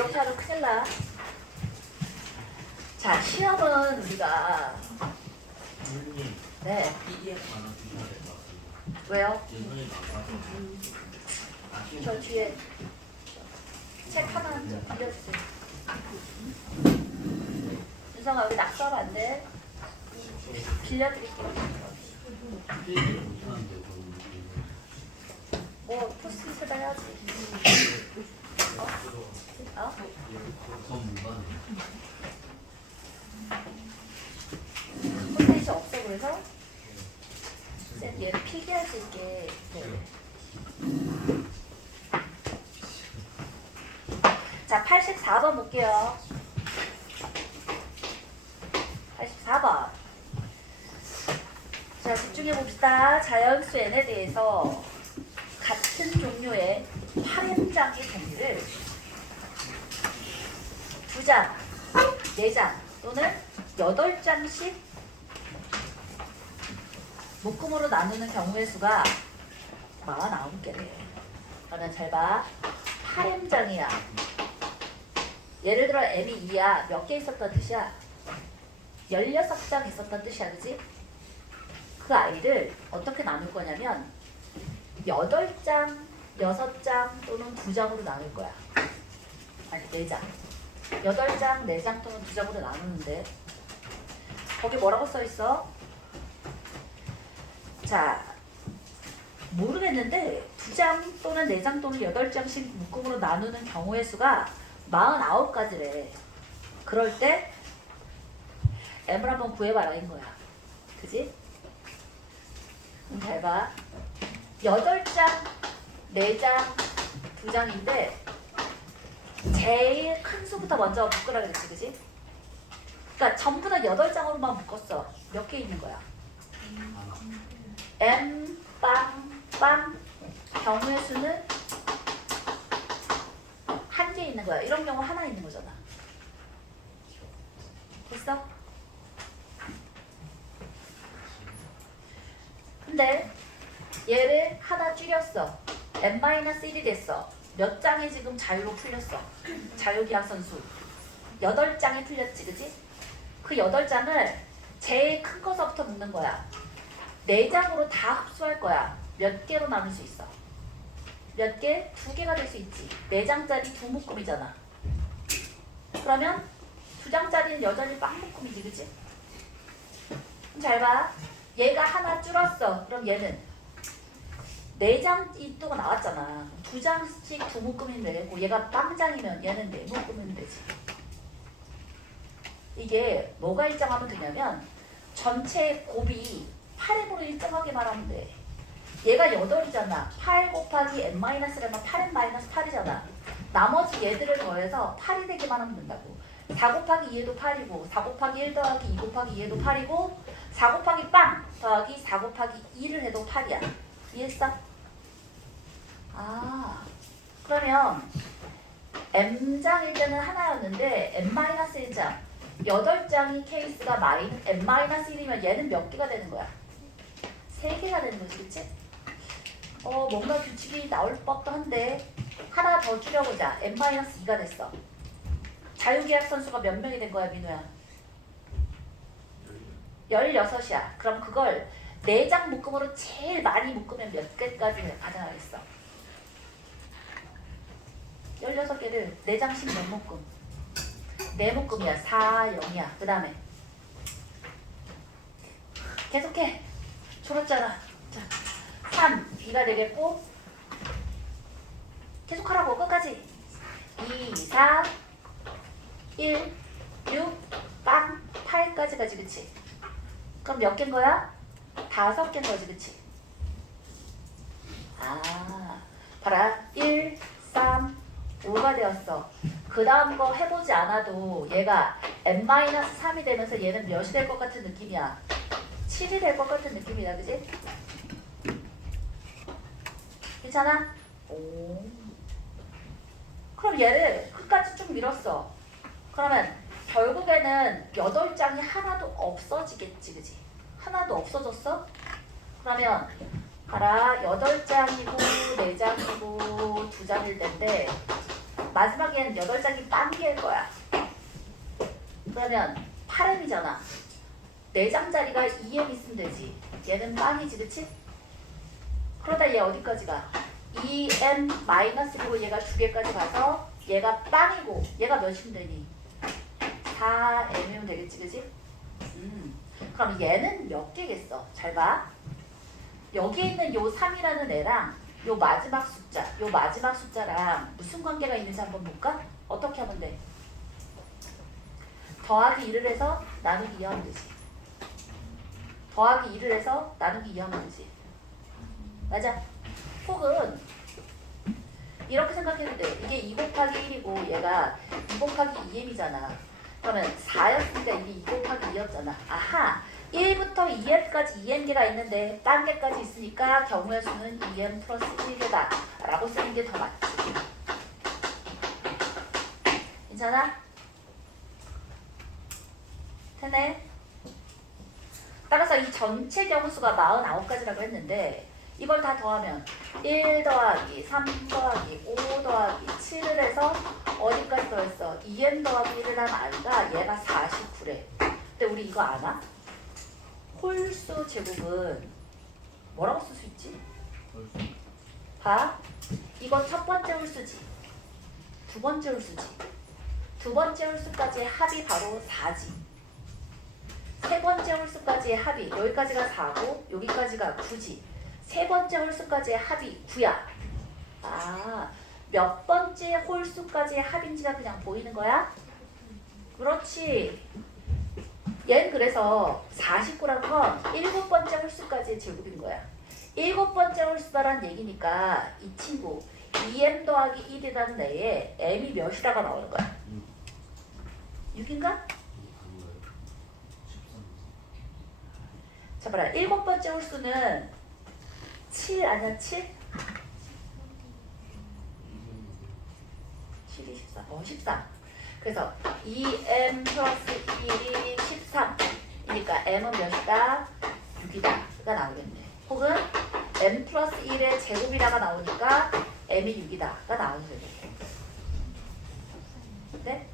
이렇게 하면 큰일 나. 자, 시험은 우리가 선생님 네, PDF 하나 주셔야 될 것 같습니다. 왜요? 예전에 나와서 아쉬운 저 뒤에 책 하나 좀 빌려주세요. 윤성아, 여기 낙서하면 안 돼. 빌려드릴게요. PPT를 못하는데 저는 뭐 포스트잇 해야지. 어? 전 무관해. 포스트잇이 없어. 그래서 쌤 얘를 필기할 수 있게. 네. 자, 84번 볼게요. 84번. 자, 집중해 봅시다. 자연수 n에 대해서 같은 종류의 8행장의 종류를 2장, 4장 또는 8장씩 묶음으로 나누는 경우의 수가 49개래. 그러면 잘 봐. 8행장이야. 예를 들어 m이 2야. 몇 개 있었던 뜻이야? 16장 있었던 뜻이야. 그지? 그 아이를 어떻게 나눌 거냐면 8장, 6장 또는 2장으로 나눌 거야. 아니 4장. 8장, 4장 또는 2장으로 나누는데 거기 뭐라고 써있어? 자, 모르겠는데 2장 또는 4장 또는 8장씩 묶음으로 나누는 경우의 수가 49가지래. 그럴 때 M을 한번 구해봐라 인 거야. 그지? 그럼 잘 봐. 8장, 4장, 2장인데 제일 큰 수부터 먼저 묶으라 그랬지. 그지? 그러니까 전부 다 8장으로만 묶었어. 몇 개 있는 거야? M, 빵, 빵. 경우의 수는 한 개 있는 거야. 이런 경우 하나 있는 거잖아. 됐어? 근데 얘를 하나 줄였어. n-1이 됐어. 몇 장이 지금 자유로 풀렸어? 자유계약선수 8장이 풀렸지. 그지? 그 8장을 제일 큰 거서부터 묶는 거야. 4장으로 다 흡수할 거야. 몇 개로 나눌 수 있어? 몇 개? 2개가 될 수 있지. 4장짜리 2묶음이잖아. 그러면 2장짜리는 여전히 빵묶음이지. 그치? 그럼 잘 봐. 얘가 하나 줄었어. 그럼 얘는 4장이 또 나왔잖아. 2장씩 2묶음이면 되고 얘가 빵장이면 얘는 4묶음이면 되지. 이게 뭐가 일정하면 되냐면 전체 곱이 8m으로 일정하게 말하면 돼. 얘가 8이잖아. 8 곱하기 n-라면 8n-8이잖아. 나머지 얘들을 더해서 8이 되게만 하면 된다고. 4 곱하기 2에도 8이고 4 곱하기 1 더하기 2 곱하기 2에도 8이고 4 곱하기 빵 더하기 4 곱하기 2를 해도 8이야. 이해했어? 아, 그러면 m장일 때는 하나였는데 n-1장 8장이 케이스가 n-1이면 얘는 몇 개가 되는 거야? 3개가 되는 거지. 그치? 뭔가 규칙이 나올 법도 한데 하나 더 줄여보자. n-2가 됐어. 자유계약 선수가 몇 명이 된 거야, 민호야? 16이야. 그럼 그걸 4장 묶음으로 제일 많이 묶으면 몇 개까지 가능하겠어? 16개를 4장씩 몇 묶음? 4묶음이야. 4, 0이야. 그 다음에 계속해. 줄었잖아. 자, 3, 2가 되겠고 계속하라고 끝까지. 2, 4, 1, 6, 빵, 8까지 가지. 그치? 그럼 몇 개인 거야? 5개인 거지. 그치? 아, 봐라. 1, 3, 5가 되었어. 그 다음 거 해보지 않아도 얘가 n-3이 되면서 얘는 몇이 될 것 같은 느낌이야? 7이 될 것 같은 느낌이다. 그지? 괜찮아? 오. 그럼 얘를 끝까지 쭉 밀었어. 그러면 결국에는 8장이 하나도 없어지겠지. 그지? 하나도 없어졌어? 그러면 봐라. 8장이고 4장이고 2장일 텐데 마지막엔 8장이 빵개일 거야. 그러면 8m이잖아. 4장짜리가 2m 있으면 되지. 얘는 빵이지, 그치? 그러다 얘 어디까지 가? 2m 마이너스고 얘가 2개까지 가서 얘가 빵이고 얘가 몇이면 되니? 4m이면 되겠지, 그치? 그럼 얘는 몇 개겠어? 잘 봐. 여기 있는 요 3이라는 애랑 요 마지막 숫자랑 무슨 관계가 있는지 한번 볼까? 어떻게 하면 돼? 더하기 1을 해서 나누기 2 하면 되지. 더하기 1을 해서 나누기 2 하면 되지. 맞아. 혹은 이렇게 생각해도 돼. 이게 2 곱하기 1이고 얘가 2 곱하기 2m이잖아. 그러면 4였으니까 이게 2 곱하기 2였잖아. 아하! 1부터 2m까지 2m개가 있는데 딴 개까지 있으니까 경우의 수는 2m 플러스 1개다 라고 쓰는 게 더 맞지. 괜찮아? 되네? 따라서 이 전체 경우수가 49가지라고 했는데 이걸 다 더하면 1 더하기 3 더하기 5 더하기 7을 해서 어디까지 더했어? 2m 더하기 1을 한 i가 얘가 49래. 근데 우리 이거 아나? 홀수 제곱은 뭐라고 쓸 수 있지? 봐. 이거 첫 번째 홀수지. 두 번째 홀수지. 두 번째 홀수까지의 합이 바로 4지. 세 번째 홀수까지의 합이 여기까지가 4고 여기까지가 9지. 세 번째 홀수까지의 합이 9야. 아, 몇 번째 홀수까지의 합인지가 그냥 보이는 거야? 그렇지. 얘는 그래서 49란 건 7번째 홀수까지의 제곱인 거야. 7번째 홀수다란 얘기니까 이 친구 2m 더하기 1이라는 애에 m이 몇이라가 나오는 거야? 6인가? 자 봐라. 7번째 홀수는 7 아니야? 7? 7이 14. 13. 그래서 2m 플러스 1이 13. 그러니까 m은 몇이다? 6이다. 가 나오겠네. 혹은 m 플러스 1의 제곱이다가 나오니까 m이 6이다. 가 나오는 거겠네. 네?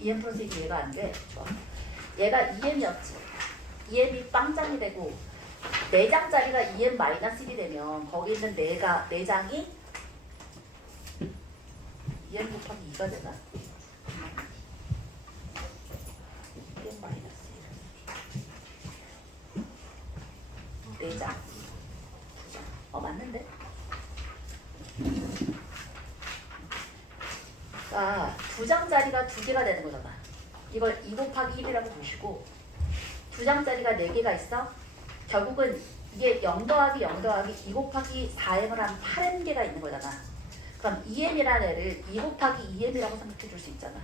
2m 플러스 1이 얘가 안 돼. 좋아. 얘가 2m이었지. 2m이 빵장이 되고 4장짜리가 2m 마이너스 1이 되면 거기 있는 4장이 2m 곱하기 2가 되나? 2m 마이너스 1 4장 2장 맞는데? 자, 2장짜리가 2개가 되는 거잖아. 이걸 2 곱하기 1이라고 보시고 2장짜리가 4개가 있어? 결국은 이게 0 더하기 0 더하기 2 곱하기 4m을 한 8m개가 있는 거잖아. 그럼 2m이라는 애를 2 곱하기 2m이라고 생각해 줄 수 있잖아.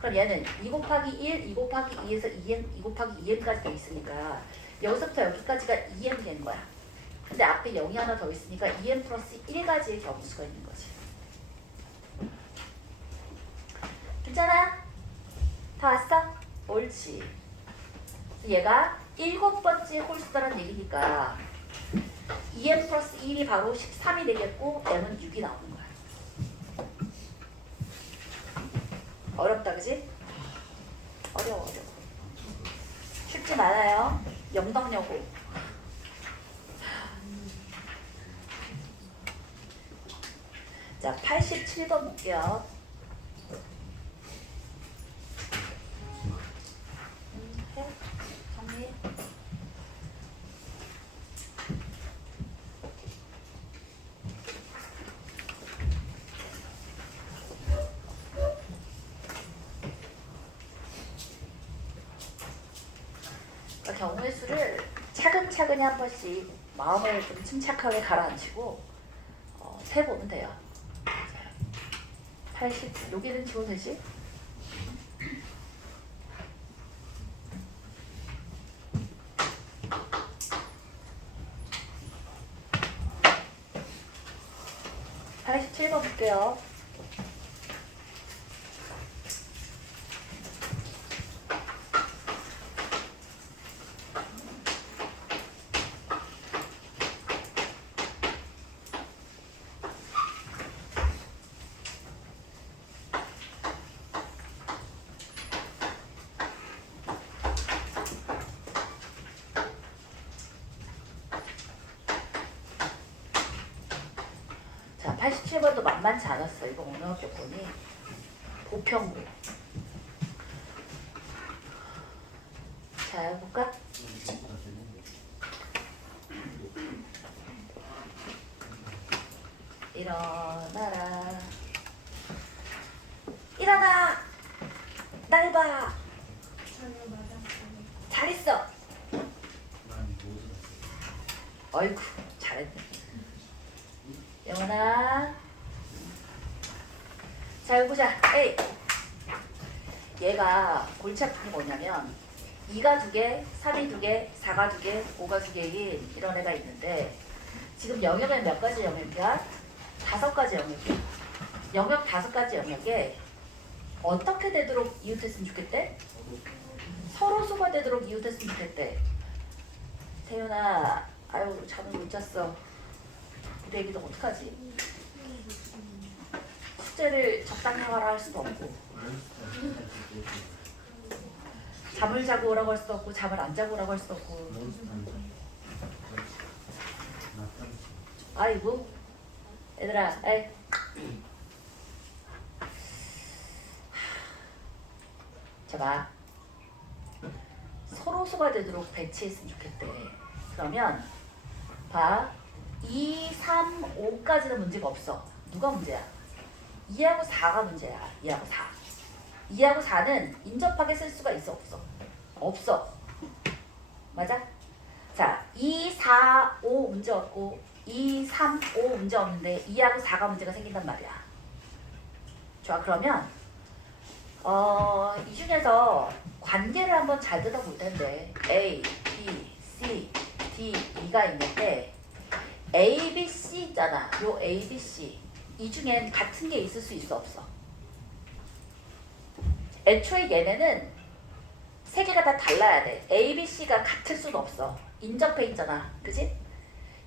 그럼 얘는 2 곱하기 1, 2 곱하기 2에서 2 곱하기 2m까지 돼 있으니까 여기서부터 여기까지가 2m 되는 거야. 근데 앞에 0이 하나 더 있으니까 2m 플러스 1가지의 경우수가 있는 거지. 괜찮아? 다 왔어? 옳지. 얘가 7번째 홀수다라는 얘기니까 2m 플러스 1이 바로 13이 되겠고 m은 6이 나오는 거야. 어렵다 그지? 어려워. 쉽지 않아요. 영덕여고. 자, 87번 볼게요. 해. 정리. 경우의 수를 차근차근히 한 번씩 마음을 좀 침착하게 가라앉히고 세보면 돼요. 80, 여기는 지워도 되지? (87번) 볼게요. 87번도 만만치 않았어. 이거 오늘 학교 보니 보평고. 자, 해볼까? 일어나라. 일어나. 날 봐. 잘했어. 어이구, 잘했네. 영원아. 자, 여기 보자. 에이. 얘가 골치 아픈 게 뭐냐면 2가 2개, 3이 2개, 4가 2개, 5가 2개인 이런 애가 있는데 지금 영역에 몇 가지 영역이야? 5가지 영역이야. 영역 5가지 영역에 어떻게 되도록 이웃했으면 좋겠대? 서로 수가 되도록 이웃했으면 좋겠대. 세윤아, 아유 잠을 못 잤어. 우리 애기도 어떡하지? 숙제를 적당히 하라 할 수도 없고 잠을 자고 오라고 할 수도 없고 잠을 안 자고 오라고 할 수도 없고. 아이고 얘들아, 에이. 자 봐. 서로 수가 되도록 배치했으면 좋겠대. 그러면 봐. 2, 3, 5까지는 문제가 없어. 누가 문제야? 2하고 4가 문제야. 2하고 4. 2하고 4는 인접하게 쓸 수가 있어? 없어? 없어. 맞아? 자, 2, 4, 5 문제 없고 2, 3, 5 문제 없는데 2하고 4가 문제가 생긴단 말이야. 좋아. 그러면 이 중에서 관계를 한번 잘 들어볼 텐데 A, B, C, D, E가 있는데 A, B, C 있잖아. 요 A, B, C 이 중엔 같은 게 있을 수 있어? 없어? 애초에 얘네는 세 개가 다 달라야 돼. A, B, C가 같을 수가 없어. 인접해 있잖아. 그지?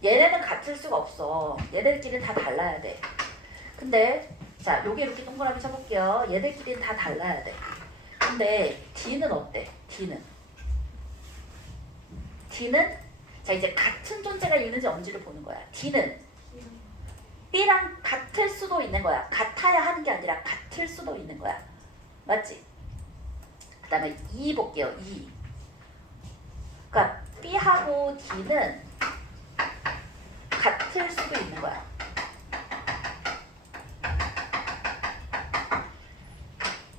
얘네는 같을 수가 없어. 얘네들끼리는 다 달라야 돼. 근데 자, 요게 이렇게 동그라미 쳐볼게요. 얘들끼리는 다 달라야 돼. 근데 D는 어때? D는 자, 이제 같은 존재가 있는지 없는지를 보는 거야. D는 B랑 같을 수도 있는 거야. 같아야 하는 게 아니라 같을 수도 있는 거야. 맞지? 그 다음에 E 볼게요. E. 그러니까 B하고 D는 같을 수도 있는 거야.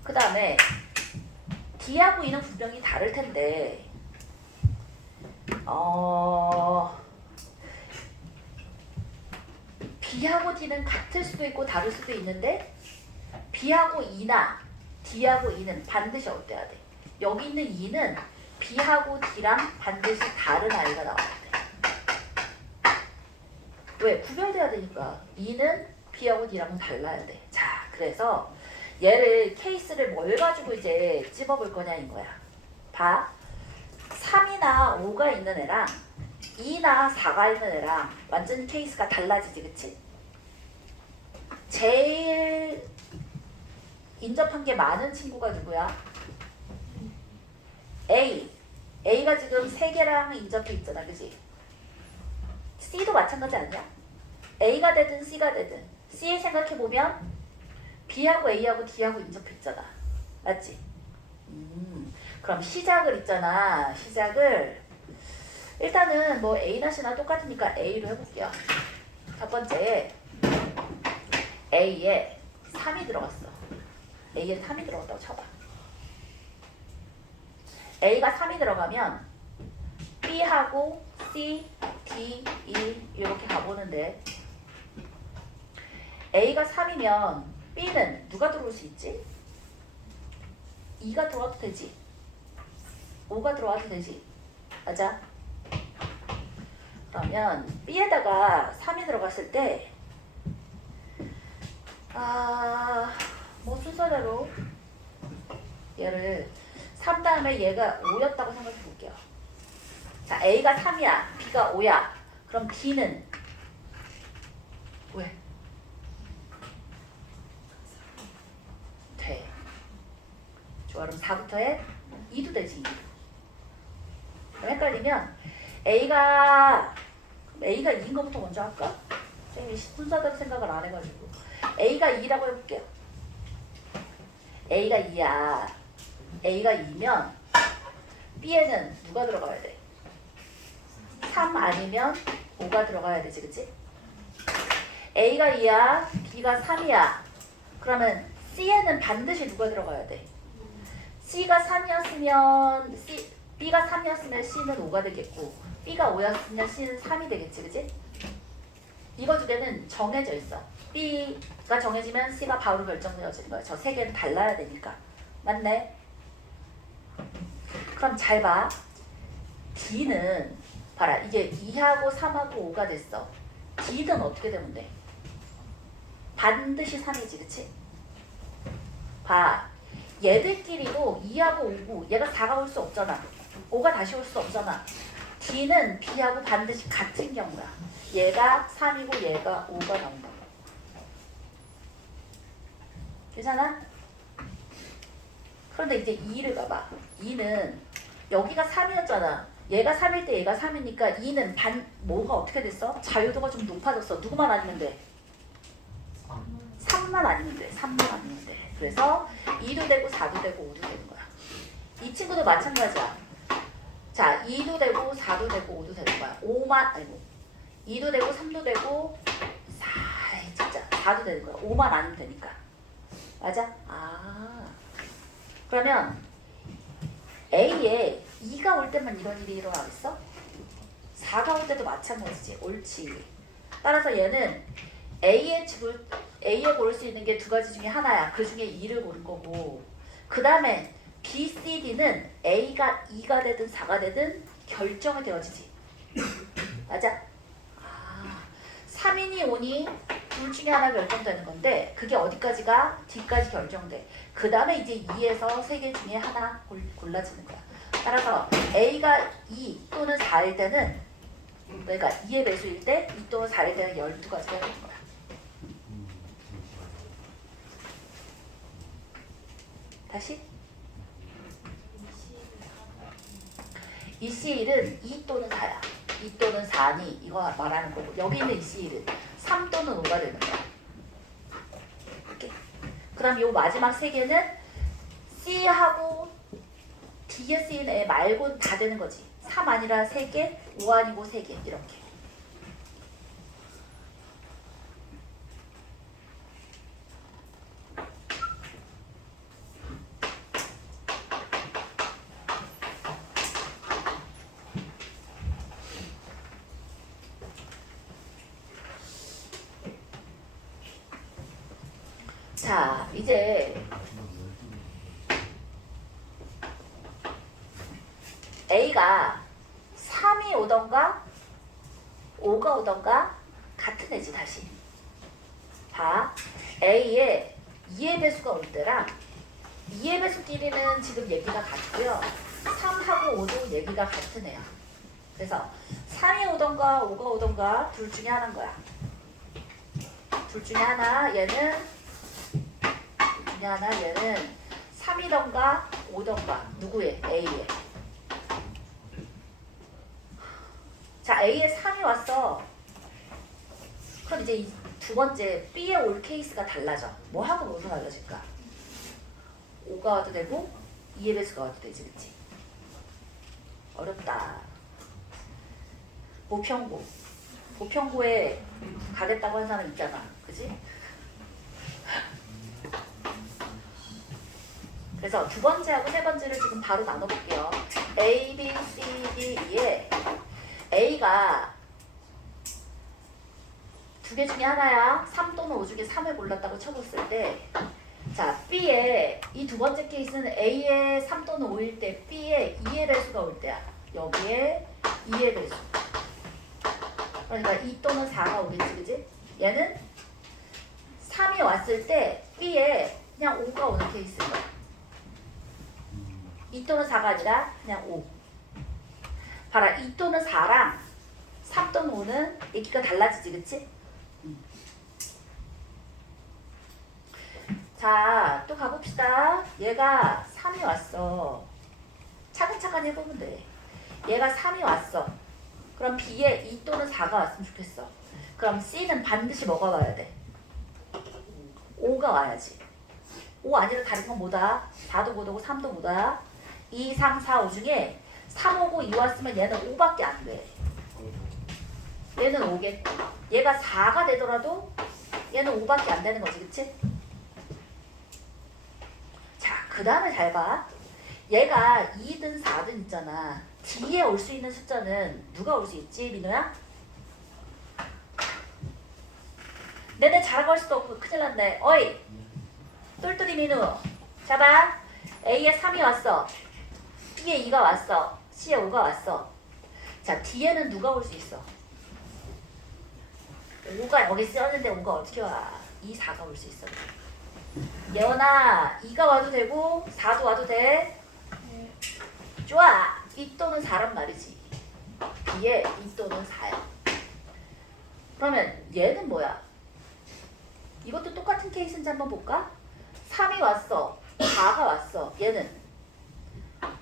그 다음에 D하고 E는 분명히 다를 텐데 B하고 D는 같을 수도 있고 다를 수도 있는데 B하고 E나 D하고 E는 반드시 어때야 돼? 여기 있는 E는 B하고 D랑 반드시 다른 아이가 나와야 돼. 왜? 구별돼야 되니까. E는 B하고 D랑은 달라야 돼. 자, 그래서 얘를 케이스를 뭘 가지고 이제 찝어볼 거냐인 거야. 봐. 3이나 5가 있는 애랑 2나 4가 있는 애랑 완전히 케이스가 달라지지, 그치? 제일 인접한 게 많은 친구가 누구야? A. A가 지금 3개랑 인접해 있잖아, 그치? C도 마찬가지 아니야? A가 되든 C가 되든 C 생각해보면 B하고 A하고 D하고 인접했잖아. 맞지? 그럼 시작을 있잖아. 시작을 일단은 뭐 A나 C나 똑같으니까 A로 해볼게요. 첫 번째 A에 3이 들어갔어. A에 3이 들어갔다고 쳐봐. A가 3이 들어가면 B하고 C, D, E 이렇게 가보는데 A가 3이면 B는 누가 들어올 수 있지? 2가 들어와도 되지. 5가 들어와도 되지. 맞아? 그러면 B에다가 3이 들어갔을 때 뭐 순서대로 얘를 3 다음에 얘가 5였다고 생각해 볼게요. 자, A가 3이야. B가 5야. 그럼 D는 왜? 돼. 좋아. 그럼 4부터 해? 2도 되지. 그럼 헷갈리면 A가 2인 것부터 먼저 할까? 쌤이 순서대로 생각을 안 해가지고 A가 2라고 해볼게요. A가 2야. A가 2면 B에는 누가 들어가야 돼? 3 아니면 5가 들어가야 되지, 그치? A가 2야, B가 3이야. 그러면 C에는 반드시 누가 들어가야 돼? B가 3이었으면 C는 5가 되겠고 B가 5였으면 C는 3이 되겠지, 그치? 이거 두 개는 정해져 있어. B가 정해지면 C가 바로 결정되어지는 거야. 저 세 개는 달라야 되니까. 맞네? 그럼 잘 봐. D는 봐라. 이게 2하고 3하고 5가 됐어. D는 어떻게 되면 돼? 반드시 3이지, 그치? 봐. 얘들끼리도 2하고 5고 얘가 4가 올 수 없잖아. 5가 다시 올 수 없잖아. D는 B하고 반드시 같은 경우야. 얘가 3이고 얘가 5가 나온다. 괜찮아? 그런데 이제 2를 봐봐. 2는 여기가 3이었잖아. 얘가 3일 때 얘가 3이니까 2는 뭐가 어떻게 됐어? 자유도가 좀 높아졌어. 누구만 아니면 돼? 3만 아니면 돼. 3만 아니면 돼. 그래서 2도 되고 4도 되고 5도 되는 거야. 이 친구도 마찬가지야. 자, 2도 되고 4도 되고 5도 되는 거야. 2도 되고 3도 되고 진짜 4도 되는 거야. 5만 아니면 되니까. 맞아? 그러면 A에 2가 올 때만 이런 일이 일어나겠어? 4가 올 때도 마찬가지지. 옳지. 따라서 얘는 A에 고를 수 있는 게 두 가지 중에 하나야. 그 중에 2를 고른 거고 그 다음에 B, C, D는 A가 2가 되든 4가 되든 결정이 되어지지. 맞아? 3이니 5니 둘 중에 하나 결정되는 건데 그게 어디까지가? D까지 결정돼. 그 다음에 이제 2에서 3개 중에 하나 골라지는 거야. 따라서 A가 2 또는 4일 때는 그러니까 2의 배수일 때 2 또는 4일 때는 12가지가 되는 거야. 다시? 이 C1은 2 또는 4야. 2 또는 4니 이거 말하는 거고 여기 있는 이 C1은 3 또는 5가 되는 거야. 이렇게. 그럼 요 마지막 세 개는 C하고 D에 쓰이는 애 말고는 다 되는 거지. 3 아니라 3개, 5 아니고 3개 이렇게. 자, 이제 A가 3이 오던가 5가 오던가 같은 애지 다시. 봐. A에 2의 배수가 올 때랑 2의 배수끼리는 지금 얘기가 같고요. 3하고 5도 얘기가 같은 애야. 그래서 3이 오던가 5가 오던가 둘 중에 하나인 거야. 둘 중에 하나 얘는 3이던가 5던가 누구의? A에. 자, A에 3이 왔어. 그럼 이제 이 두 번째 B에 올 케이스가 달라져. 뭐하고 뭐가 달라질까? 5가 와도 되고 2의 배수가 와도 되지, 그치? 어렵다. 모평고에 가겠다고 한 사람 있잖아, 그치? 그래서 두 번째하고 세 번째를 지금 바로 나눠볼게요. A, B, C, D, E에 A가 두 개 중에 하나야. 3 또는 5 중에 3을 골랐다고 쳐봤을 때 자, B에 이 두 번째 케이스는 A에 3 또는 5일 때 B에 2의 배수가 올 때야. 여기에 2의 배수. 그러니까 2 또는 4가 오겠지, 그지? 얘는 3이 왔을 때 B에 그냥 5가 오는 케이스인 거야. 2 또는 4가 아니라 그냥 5. 봐라, 2 또는 4랑 3 또는 5는 얘기가 달라지지, 그치? 자, 또 가봅시다. 얘가 3이 왔어. 차근차근 해보면 돼. 얘가 3이 왔어. 그럼 B에 2 또는 4가 왔으면 좋겠어. 그럼 C는 반드시 뭐가 와야 돼? 5가 와야지. 5 아니라 다른 건 뭐다? 4도 못 오고 3도 못 와. 2, 3, 4, 5 중에 3 오고 2 왔으면 얘는 5밖에 안 돼. 얘는 5겠고 얘가 4가 되더라도 얘는 5밖에 안 되는 거지. 그치? 자, 그 다음에 잘 봐. 얘가 2든 4든 있잖아. 뒤에 올 수 있는 숫자는 누가 올 수 있지, 민호야? 내내 잘할 수도 없고 큰일 났네. 어이! 똘똘이 민우. 잡아. A에 3이 왔어. B에 2가 왔어. C에 5가 왔어. 자, D에는 누가 올 수 있어? 5가 여기 쓰였는데 5가 어떻게 와? 2, 4가 올 수 있어. 예원아, 2가 와도 되고 4도 와도 돼? 좋아. 2 또는 4란 말이지. B에 2 또는 4야. 그러면 얘는 뭐야? 이것도 똑같은 케이스인지 한번 볼까? 3이 왔어. 4가 왔어. 얘는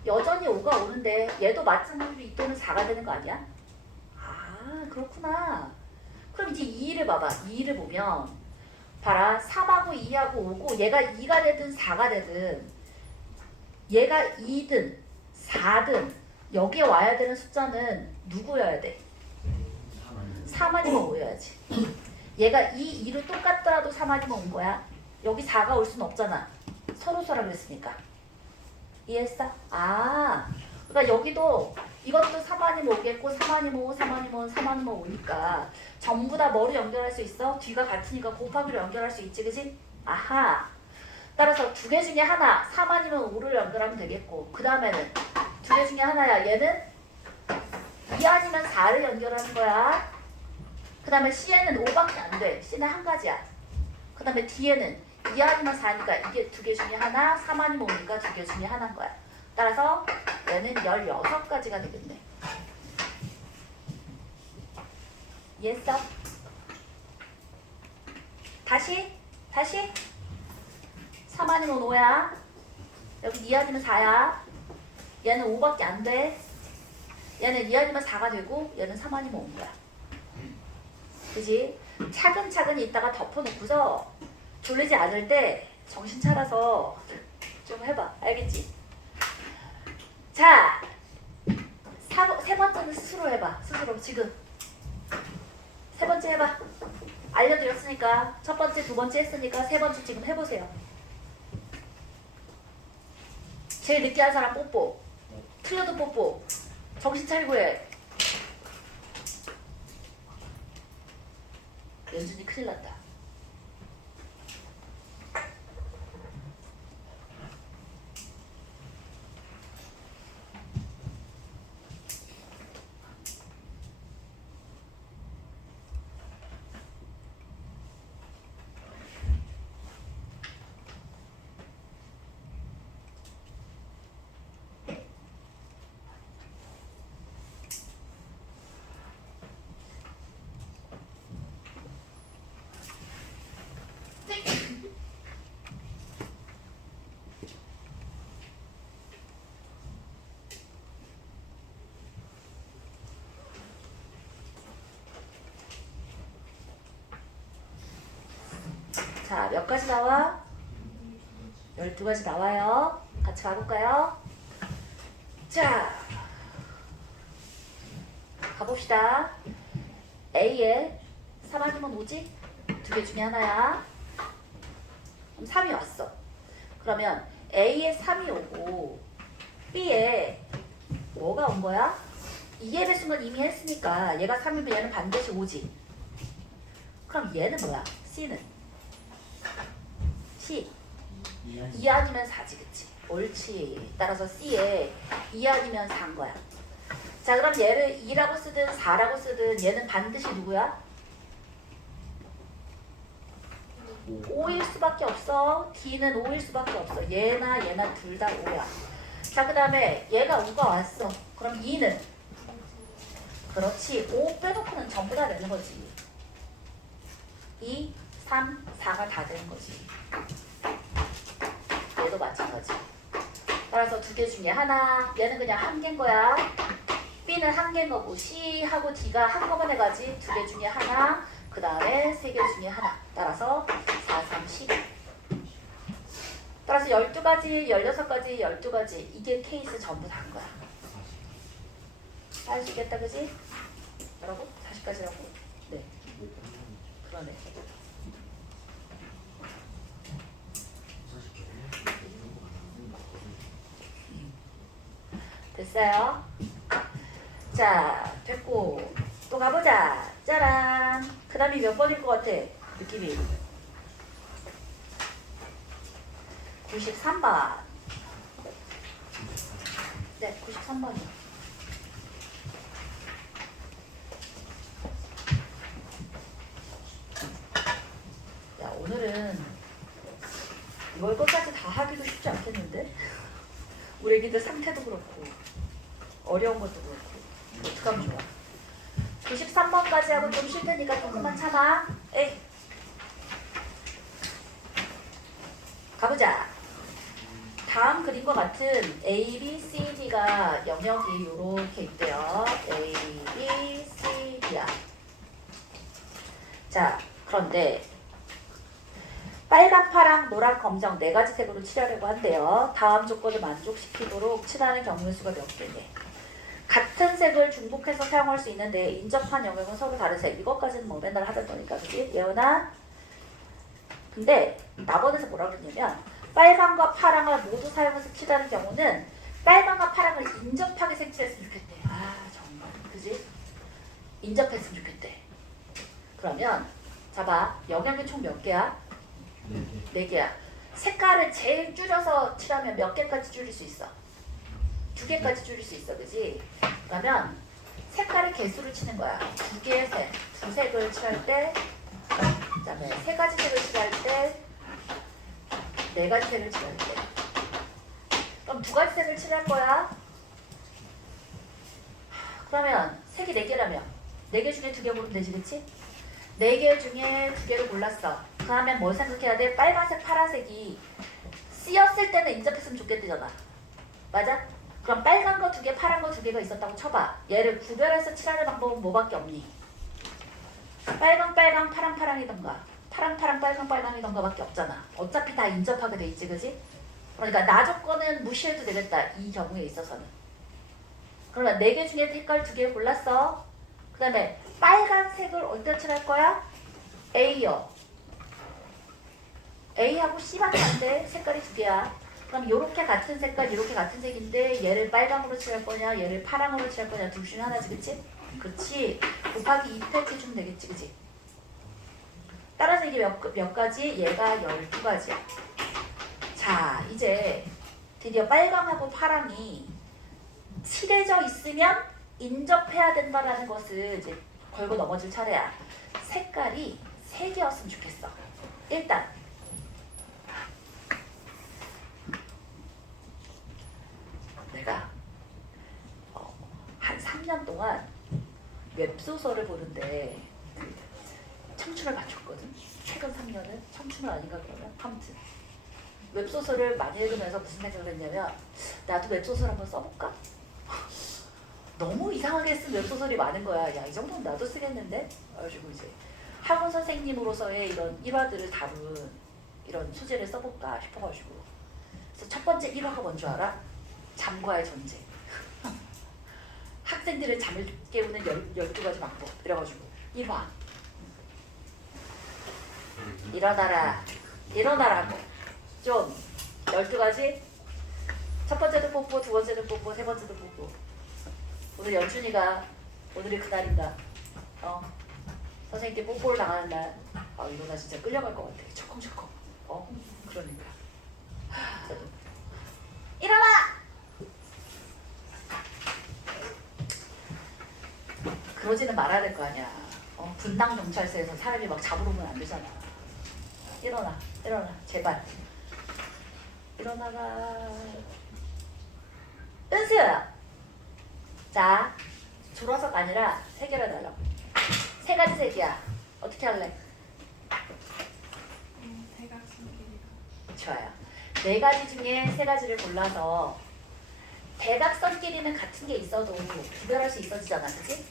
여전히 5가 오는데 얘도 마찬가지로 2 또는 4가 되는 거 아니야? 아, 그렇구나. 그럼 이제 2를 봐봐. 2를 보면 봐라. 3하고 2하고 5고 얘가 2가 되든 4가 되든 얘가 2든 4든 여기에 와야 되는 숫자는 누구여야 돼? 3 아니면 5여야지. 얘가 2, 2로 똑같더라도 3 아니면 온 거야. 여기 4가 올 수는 없잖아. 서로 서라 그랬으니까. 이해했어? 아, 그러니까 여기도 이것도 3 아니면 5겠고 3 아니면 5, 3 아니면 5, 3 아니면 5니까 전부 다 뭐로 연결할 수 있어? 뒤가 같으니까 곱하기로 연결할 수 있지, 그지? 아하. 따라서 두 개 중에 하나, 3 아니면 5를 연결하면 되겠고 그 다음에는 두 개 중에 하나야. 얘는 2 아니면 4를 연결하는 거야. 그 다음에 C에는 5밖에 안 돼. C는 한 가지야. 그 다음에 D에는 2 아니면 4니까 이게 두 개 중에 하나, 3 아니면 5니까 두 개 중에 하나인 거야. 따라서 얘는 16가지가 되겠네. 이해했어? 다시 3 아니면 5야. 여기 2 아니면 4야. 얘는 5밖에 안 돼. 얘는 2 아니면 4가 되고 얘는 3 아니면 5인 거야. 그지? 차근차근 이따가 덮어놓고서 졸리지 않을 때 정신 차려서 좀 해봐. 알겠지? 자, 세 번째는 스스로 해봐. 스스로 지금. 세 번째 해봐. 알려드렸으니까 첫 번째, 두 번째 했으니까 세 번째 지금 해보세요. 제일 늦게 한 사람 뽀뽀. 틀려도 뽀뽀. 정신 차리고 해. 연준이 큰일 났다. 자, 몇 가지 나와? 12가지 나와요. 같이 가볼까요? 자, 가봅시다. A에 3 아니면 5지? 두 개 중에 하나야. 그럼 3이 왔어. 그러면 A에 3이 오고 B에 뭐가 온 거야? 2의 배수는 이미 했으니까 얘가 3이면 얘는 반드시 5지. 그럼 얘는 뭐야? C는? C. 2 아니면 4지, 그치? 옳지. 따라서 C에 2 아니면 4인 거야. 자, 그럼 얘를 2라고 쓰든 4라고 쓰든 얘는 반드시 누구야? 5일 수밖에 없어. D는 5일 수밖에 없어. 얘나 둘 다 5야. 자, 그 다음에 얘가 5가 왔어. 그럼 2는? 그렇지. 5 빼놓고는 전부 다 되는 거지. 2, 3, 4가 다 되는 거지. 얘도 마찬가지. 따라서 두 개 중에 하나. 얘는 그냥 한 개인 거야. B는 한 개인 거고 C하고 D가 한꺼번에 가지. 두 개 중에 하나. 그 그 다음에 세 개 중에 하나. 따라서 4, 3, 12. 따라서 12가지, 16가지, 12가지. 이게 케이스 전부 다인 거야. 할 수 있겠다, 그지? 뭐라고? 40까지라고? 네. 그러네. 됐어요? 자, 됐고. 또 가보자. 짜란. 그 다음이 몇 번일 것 같아? 느낌이. 93번. 네, 93번이요. 야, 오늘은 이걸 끝까지 다 하기도 쉽지 않겠는데? 우리 애기들 상태도 그렇고 어려운 것도 그렇고 어떡하면 좋아. 93번까지 하고 좀 쉴 테니까 조금만 참아. 에이. 가보자. 다음 그림과 같은 A, B, C, D가 영역이 이렇게 있대요. A, B, C, D야. 자, 그런데 빨강, 파랑, 노랑, 검정 네 가지 색으로 칠하려고 한대요. 다음 조건을 만족시키도록 칠하는 경우의 수가 몇 개네. 같은 색을 중복해서 사용할 수 있는데 인접한 영역은 서로 다른 색. 이것까지는 뭐 맨날 하던 거니까, 그치? 예은아? 근데 낙원에서 뭐라 그랬냐면 빨강과 파랑을 모두 사용해서 칠하는 경우는 빨강과 파랑을 인접하게 색칠했으면 좋겠대. 아, 정말. 그지? 인접했으면 좋겠대. 그러면 잡아. 영역이 총 몇 개야? 네 개야. 색깔을 제일 줄여서 칠하면 몇 개까지 줄일 수 있어? 2개까지 줄일 수 있어, 그지? 그러면 색깔의 개수를 치는 거야. 2개의 색, 2색을 칠할 때, 그 다음에 3가지 색을 칠할 때, 4가지 색을 칠할 때. 그럼 2가지 색을 칠할 거야. 그러면 색이 4개라며 4개 중에 2개 고르면 되지, 그치? 4개 중에 2개를 골랐어. 그 다음에 뭘 생각해야 돼? 빨간색, 파란색이 쓰였을 때는 인접했으면 좋겠대잖아. 맞아? 그럼 빨간 거 2개, 파란 거 2개가 있었다고 쳐봐. 얘를 구별해서 칠하는 방법은 뭐밖에 없니? 빨강, 빨강, 파랑, 파랑이던가 파랑, 파랑, 빨강, 빨강이던가 밖에 없잖아. 어차피 다 인접하게 돼 있지, 그지? 그러니까 나 조건은 무시해도 되겠다. 이 경우에 있어서는. 그러면 4개 중에 색깔 2개 골랐어. 그 다음에 빨간색을 어디다 칠할 거야? A요. A하고 C밖에 안 돼. 색깔이 2개야. 그럼 이렇게 같은 색깔, 이렇게 같은 색인데 얘를 빨강으로 칠할 거냐, 얘를 파랑으로 칠할 거냐, 둘 중에 하나지, 그치? 그치? 곱하기 2 해주면 되겠지, 그치? 따라서 이게 몇 가지? 얘가 12가지야. 자, 이제 드디어 빨강하고 파랑이 칠해져 있으면 인접해야 된다라는 것을 이제 걸고 넘어질 차례야. 색깔이 3개였으면 좋겠어. 일단 내가 한 3년 동안 웹소설을 보는데 청춘을 맞췄거든. 최근 3년은 청춘은 아닌가 그러면 아무튼 웹소설을 많이 읽으면서 무슨 생각을 했냐면 나도 웹소설 한번 써볼까? 너무 이상하게 쓴 웹소설이 많은 거야. 야, 이 정도는 나도 쓰겠는데? 그래가지고 이제 학원 선생님으로서의 이런 일화들을 다룬 이런 소재를 써볼까 싶어가지고 그래서 첫 번째 일화가 뭔 줄 알아? 잠과의 전쟁. 학생들의 잠을 깨우는 12가지 방법. 그래가지고 1화 일어나라. 일어나라고. 좀 12가지. 첫 번째도 뽀뽀, 두 번째도 뽀뽀, 세 번째도 뽀뽀. 오늘 연준이가 오늘이 그날인가. 선생님께 뽀뽀를 당하는 날. 이거 나 진짜 끌려갈 것 같아. 철컹철컹. 그러니까. 일어나! 그러지는 말아야 될 거 아니야. 분당 경찰서에서 사람이 막 잡으러 오면 안 되잖아. 일어나, 일어나, 제발. 일어나라. 은수! 자, 줄어서가 아니라 3개를 달라고. 3가지 색이야. 어떻게 할래? 대각선끼리가. 좋아요. 4가지 중에 3가지를 골라서 대각선끼리는 같은 게 있어도 구별할 수 있어지잖아, 그치?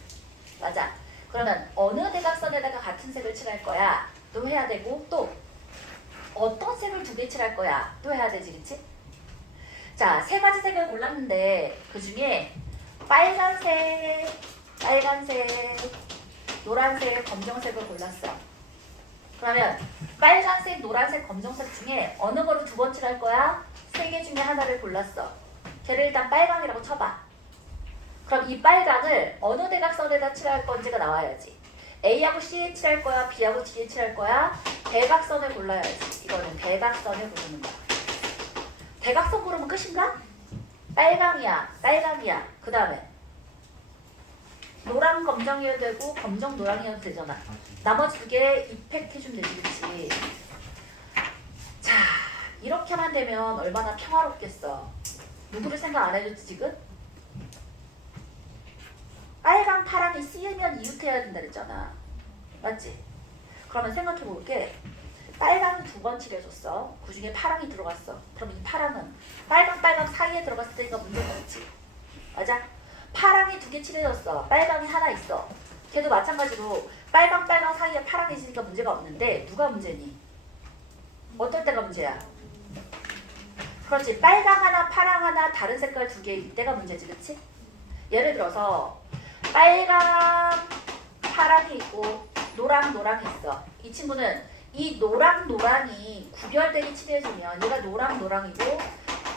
맞아. 그러면 어느 대각선에다가 같은 색을 칠할 거야? 또 해야 되고 또 어떤 색을 두 개 칠할 거야? 또 해야 되지, 그치? 자, 세 가지 색을 골랐는데 그 중에 빨간색, 노란색, 검정색을 골랐어. 그러면 빨간색, 노란색, 검정색 중에 어느 거를 두 번 칠할 거야? 세 개 중에 하나를 골랐어. 걔를 일단 빨강이라고 쳐봐. 그럼 이 빨강을 어느 대각선에다 칠할 건지가 나와야지. A하고 C에 칠할 거야? B하고 D에 칠할 거야? 대각선을 골라야지. 이거는 대각선을 고르는 거야. 대각선 고르면 끝인가? 빨강이야. 그 다음에 노랑 검정이어도 되고 검정 노랑이어도 되잖아. 나머지 두 개 이펙트해주면 되지, 그치? 자, 이렇게만 되면 얼마나 평화롭겠어. 누구를 생각 안 해줬지 지금? 빨강, 파랑이 C면 이웃해야 된다 그랬잖아. 맞지? 그러면 생각해 볼게. 빨강이 두 번 칠해줬어. 그 중에 파랑이 들어갔어. 그럼 이 파랑은 빨강 사이에 들어갔을 때니까 문제가 없지. 맞아? 파랑이 두 개 칠해줬어. 빨강이 하나 있어. 걔도 마찬가지로 빨강 사이에 파랑이 있으니까 문제가 없는데 누가 문제니? 어떨 때가 문제야? 그렇지. 빨강 하나, 파랑 하나, 다른 색깔 두 개일 때가 문제지, 그치? 예를 들어서 빨강, 파랑이 있고 노랑이 있어. 이 친구는 이 노랑이 구별되게 칠해주면 얘가 노랑이고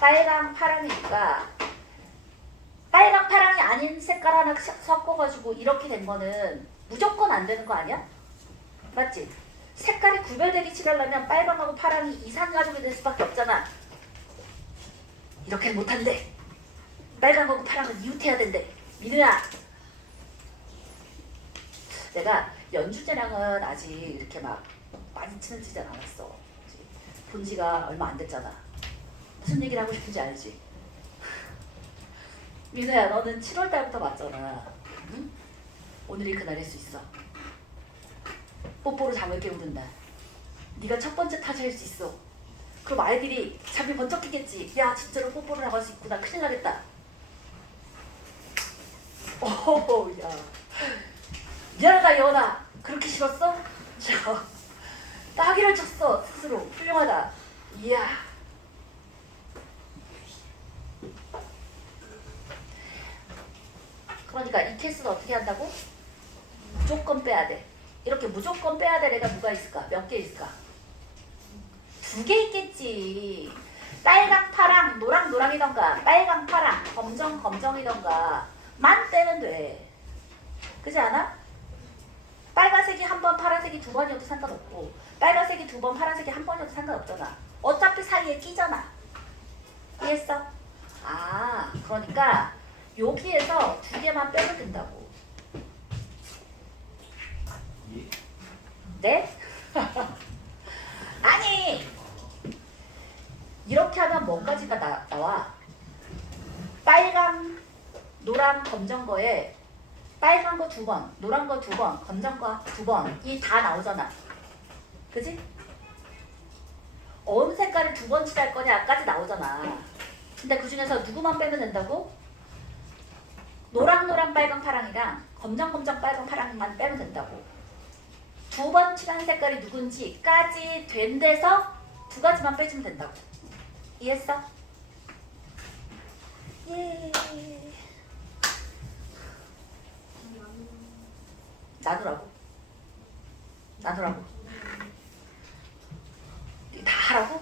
빨강, 파랑이니까 빨강, 파랑이 아닌 색깔 하나 섞어가지고 이렇게 된 거는 무조건 안 되는 거 아니야? 맞지? 색깔이 구별되게 칠하려면 빨강하고 파랑이 이상 가지고 될 수밖에 없잖아. 이렇게는 못한대. 빨강하고 파랑은 이웃해야 된대. 민우야. 내가 연주자랑은 아직 이렇게 막 많이 친해지지 않았어. 본 지가 얼마 안 됐잖아. 무슨 얘기를 하고 싶은지 알지? 민우야, 너는 7월 달부터 봤잖아. 응? 오늘이 그날일 수 있어. 뽀뽀로 잠을 깨우는 날. 네가 첫 번째 타자일 수 있어. 그럼 아이들이 잠이 번쩍 깨겠지. 야, 진짜로 뽀뽀를 나갈 수 있구나. 큰일 나겠다. 오, 야. 미안하다, 예원아. 그렇게 싫었어? 자, 따기를 쳤어. 스스로. 훌륭하다. 이야. 그러니까 이 케이스는 어떻게 한다고? 무조건 빼야 돼. 이렇게 무조건 빼야 될 애가 누가 있을까? 몇 개 있을까? 두 개 있겠지. 빨강, 파랑, 노랑이던가 빨강, 파랑, 검정이던가 만 빼면 돼. 그렇지 않아? 빨간색이 한 번, 파란색이 두 번이어도 상관없고 빨간색이 두 번, 파란색이 한 번이어도 상관없잖아. 어차피 사이에 끼잖아. 이해했어? 아, 그러니까 여기에서 두 개만 빼면 된다고. 예? 네? 아니, 이렇게 하면 뭐까지가 나와? 빨강, 노랑, 검정 거에 빨간 거 두 번, 노란 거 두 번, 검정 거 두 번, 이 다 나오잖아. 그지? 어느 색깔을 두 번 칠할 거냐까지 나오잖아. 근데 그 중에서 누구만 빼면 된다고? 노랑, 빨강, 파랑이랑 검정, 빨강, 파랑만 빼면 된다고. 두 번 칠한 색깔이 누군지까지 된 데서 두 가지만 빼주면 된다고. 이해했어? 예. 나누라고. 다 하라고?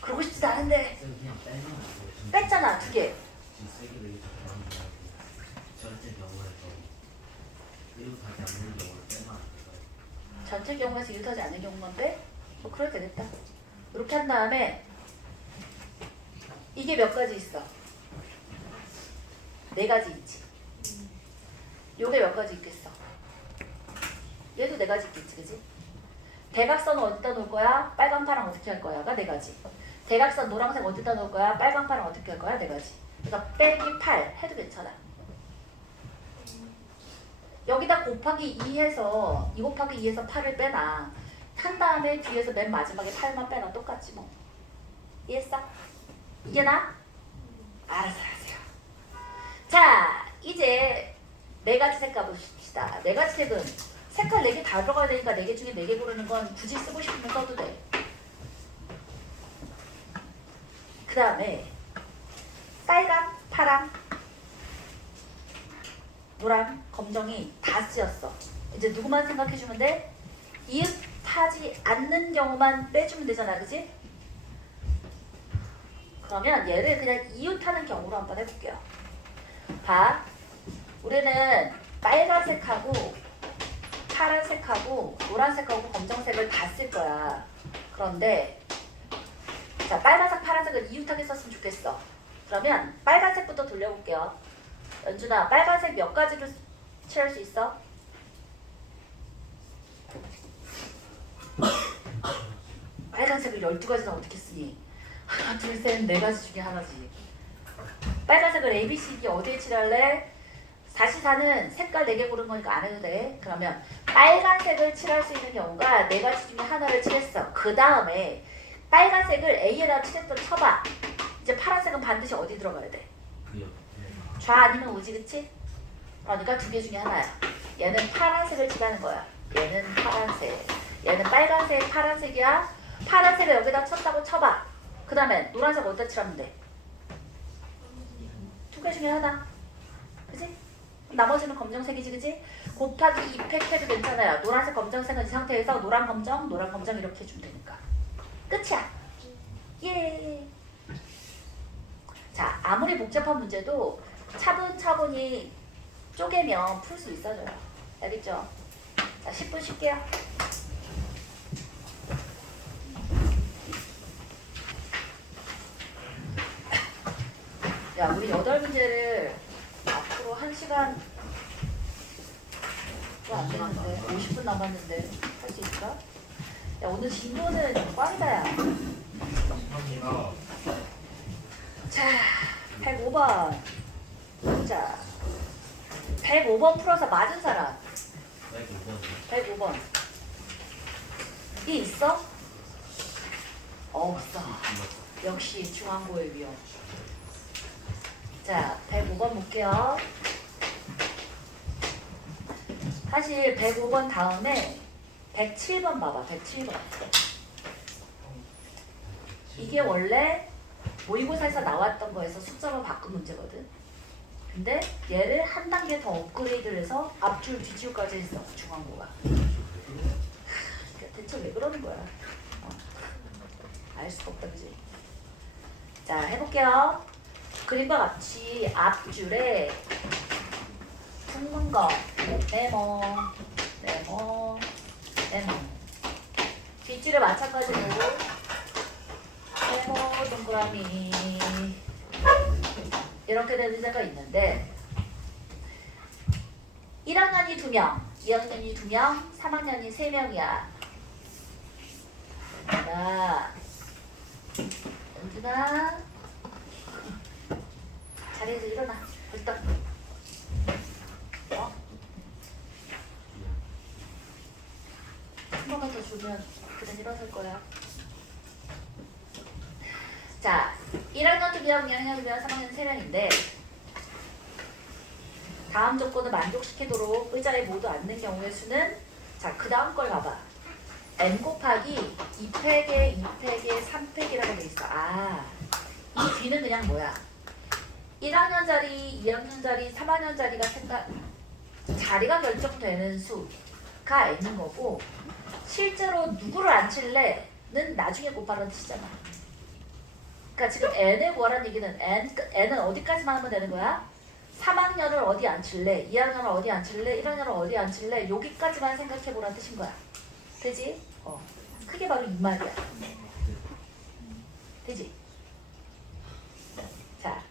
그러고 싶지 않은데. 그냥 빼면 안 돼요. 뺐잖아, 두 개. 지금 세게 되게 잘하는 거 전체 경우에서 이웃하지 않는 경우를 빼면 안 될까요? 전체 경우에서 이웃하지 않는 경우만 빼? 뭐 그래도 되겠다. 이렇게 한 다음에 이게 몇 가지 있어? 네 가지 있지. 요게 몇 가지 있겠어? 얘도 네 가지 있겠지, 그지? 대각선은 어디다 놓을 거야? 빨강, 파랑 어떻게 할 거야가 네 가지. 대각선 노란색 어디다 놓을 거야? 빨강, 파랑 어떻게 할 거야? 네 가지. 그래서 빼기 8 해도 괜찮아. 여기다 곱하기 2 해서 2 곱하기 2에서 8을 빼놔. 한 다음에 뒤에서 맨 마지막에 8만 빼놔. 똑같지 뭐. 이해했어? 이게 나? 알았어. 자, 이제 네 가지 색깔 봅시다. 봅시다. 네 가지 색은 색깔 4개 다 들어가야 되니까 4개 중에 4개 고르는 건 굳이 쓰고 싶으면 써도 돼. 그 다음에 빨강, 파랑, 노랑, 검정이 다 쓰였어. 이제 누구만 생각해주면 돼? 이웃하지 않는 경우만 빼주면 되잖아, 그지? 그러면 얘를 그냥 이웃하는 경우로 한번 해볼게요. 봐, 우리는 빨간색하고 파란색하고 노란색하고 검정색을 다 쓸 거야. 그런데 자, 빨간색, 파란색을 이웃하게 썼으면 좋겠어. 그러면 빨간색부터 돌려볼게요. 연준아, 빨간색 몇 가지로 칠할 수 있어? 빨간색을 12가지나 어떻게 쓰니? 하나, 둘, 셋, 4가지 중에 하나지. 빨간색을 A, B, C, D 어디에 칠할래? 4시4는 색깔 4개 고른 거니까 안 해도 돼. 그러면 빨간색을 칠할 수 있는 경우가 4가지 중에 하나를 칠했어. 그 다음에 빨간색을 A에다 칠했던 쳐봐. 이제 파란색은 반드시 어디 들어가야 돼? 좌 아니면 우지, 그치? 그러니까 2개 중에 하나야. 얘는 파란색을 칠하는 거야. 얘는 파란색. 얘는 빨간색, 파란색이야. 파란색을 여기다 쳤다고 쳐봐. 그 다음에 노란색 어디다 칠하면 돼? 2개 중에 하나. 그치? 나머지는 검정색이지, 그치? 곱하기 2팩 해도 괜찮아요. 노란색, 검정색은 이 상태에서 노란, 검정 이렇게 해주면 되니까. 끝이야. 예. 자, 아무리 복잡한 문제도 차분차분히 쪼개면 풀 수 있어져요. 알겠죠? 자, 10분 쉴게요. 야, 우리 8문제를 앞으로 1시간 또 안 되는데 50분 남았는데 할 수 있을까? 야, 오늘 진도는 꽝이다, 야. 자, 105번. 자, 105번 풀어서 맞은 사람. 105번. 이 있어? 없어. 역시 중앙고의 위험. 자, 105번 볼게요. 사실 105번 다음에 107번 봐봐. 107번. 이게 원래 모의고사에서 나왔던 거에서 숫자로 바꾼 문제거든. 근데 얘를 한 단계 더 업그레이드를 해서 앞줄 뒷줄까지 했어. 중앙고가. 대체 왜 그러는 거야? 알 수가 없다, 그지? 자, 해볼게요. 그림과 같이 앞줄에 숨는 거 네모 뒷줄에 마찬가지로 네모 동그라미 이렇게 되는 데가 있는데 1학년이 2명, 2학년이 2명, 3학년이 3명이야. 자, 연준아 자리에서 일어나. 벌떡. 어? 한 번만 더 주면 그냥 일어설 거야. 자, 1학년 2명, 2학년 2명, 3학년 3명인데 다음 조건을 만족시키도록 의자에 모두 앉는 경우의 수는 자, 그 다음 걸 봐봐. n 곱하기 2팩에 2팩에 3팩이라고 돼 있어. 아, 이 뒤는 그냥 뭐야? 1학년 자리, 2학년 자리, 3학년 자리가 자리가 결정되는 수가 n인 거고 실제로 누구를 앉힐래는 나중에 곱하라는 뜻이잖아. 그러니까 지금 n을 구하라는 얘기는 n은 어디까지만 하면 되는 거야? 3학년을 어디 앉힐래? 2학년을 어디 앉힐래? 1학년을 어디 앉힐래? 여기까지만 생각해보라는 뜻인 거야. 되지? 그게 바로 이 말이야. 되지? 자,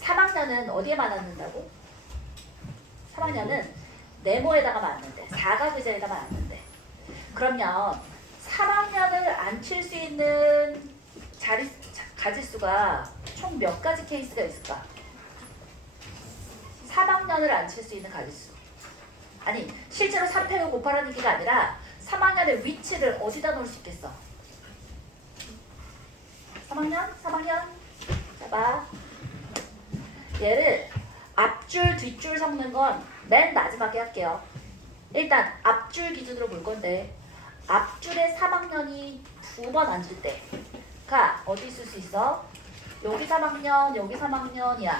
3학년은 어디에만 앉는다고? 3학년은 네모에다가 앉는데, 사각의자에다가 앉는데. 그러면 3학년을 앉힐 수 있는 가지수가 총 몇 가지 케이스가 있을까? 3학년을 앉힐 수 있는 가지수. 아니, 실제로 3팩을 곱하라는 얘기가 아니라 3학년의 위치를 어디다 놓을 수 있겠어? 3학년? 자, 봐. 얘를 앞줄, 뒷줄 섞는 건 맨 마지막에 할게요. 일단 앞줄 기준으로 볼 건데 앞줄에 3학년이 2번 앉을 때가 어디 있을 수 있어? 여기 3학년, 여기 3학년이야.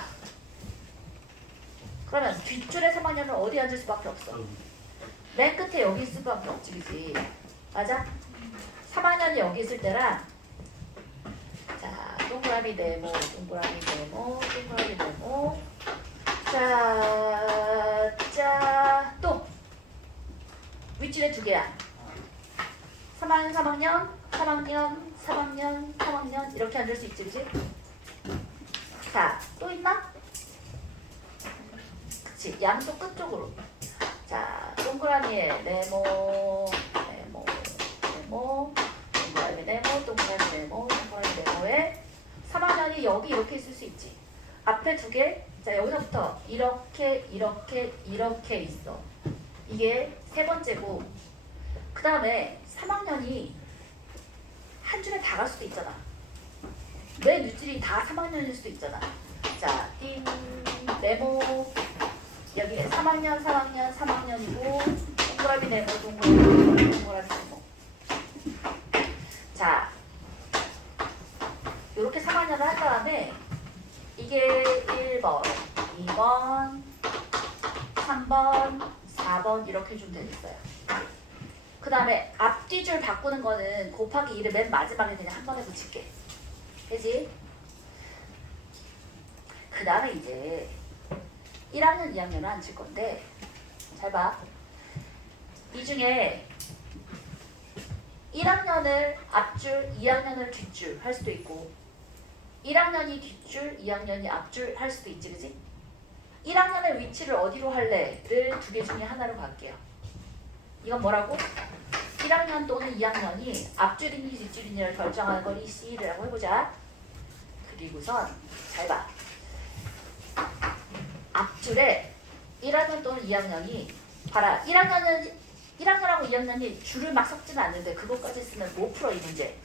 그러면 뒷줄에 3학년은 어디 앉을 수밖에 없어? 맨 끝에 여기 있을 수밖에 없지, 그지? 맞아? 3학년이 여기 있을 때랑 자, 동그라미 네모, 동그라미 네모, 동그라미 네모. 자, 또 윗줄에 2개야. 3학년, 3학년, 3학년, 3학년, 3학년 이렇게 앉을 수 있지, 그치? 자, 또 있나? 그치, 양쪽 끝쪽으로. 자, 동그라미에 네모, 네모, 네모, 동그라미 네모, 동그라미 네모, 동그라미 네모에 3학년이 여기 이렇게 있을 수 있지. 앞에 2개, 자 여기서부터 이렇게, 이렇게, 이렇게 있어. 이게 3번째고 그 다음에 3학년이 한 줄에 다 갈 수도 있잖아. 맨 윗줄이 다 3학년일 수도 있잖아. 자, 띵, 네모, 여기 3학년, 3학년, 3학년이고 동그라미 네모, 동그라미 네모, 동그라미 네모. 자, 이렇게 3학년을 한 다음에 이게 1번, 2번, 3번, 4번 이렇게 해주면 되겠어요. 그 다음에 앞뒤줄 바꾸는 거는 곱하기 2를 맨 마지막에 그냥 한 번에 붙일게. 그지? 그 다음에 이제 1학년, 2학년을 앉힐 건데 잘 봐. 이 중에 1학년을 앞줄, 2학년을 뒷줄 할 수도 있고 1학년이 뒷줄, 2학년이 앞줄 할 수도 있지, 그지? 1학년의 위치를 어디로 할래를 2개 중에 하나로 갈게요. 이건 뭐라고? 1학년 또는 2학년이 앞줄이니 뒷줄이니를 결정하는 걸 이 C라고 해보자. 그리고선 잘 봐. 앞줄에 1학년 또는 2학년이 봐라. 1학년하고 2학년이 줄을 막 섞지는 않는데 그것까지 쓰면 못 풀어 이 문제.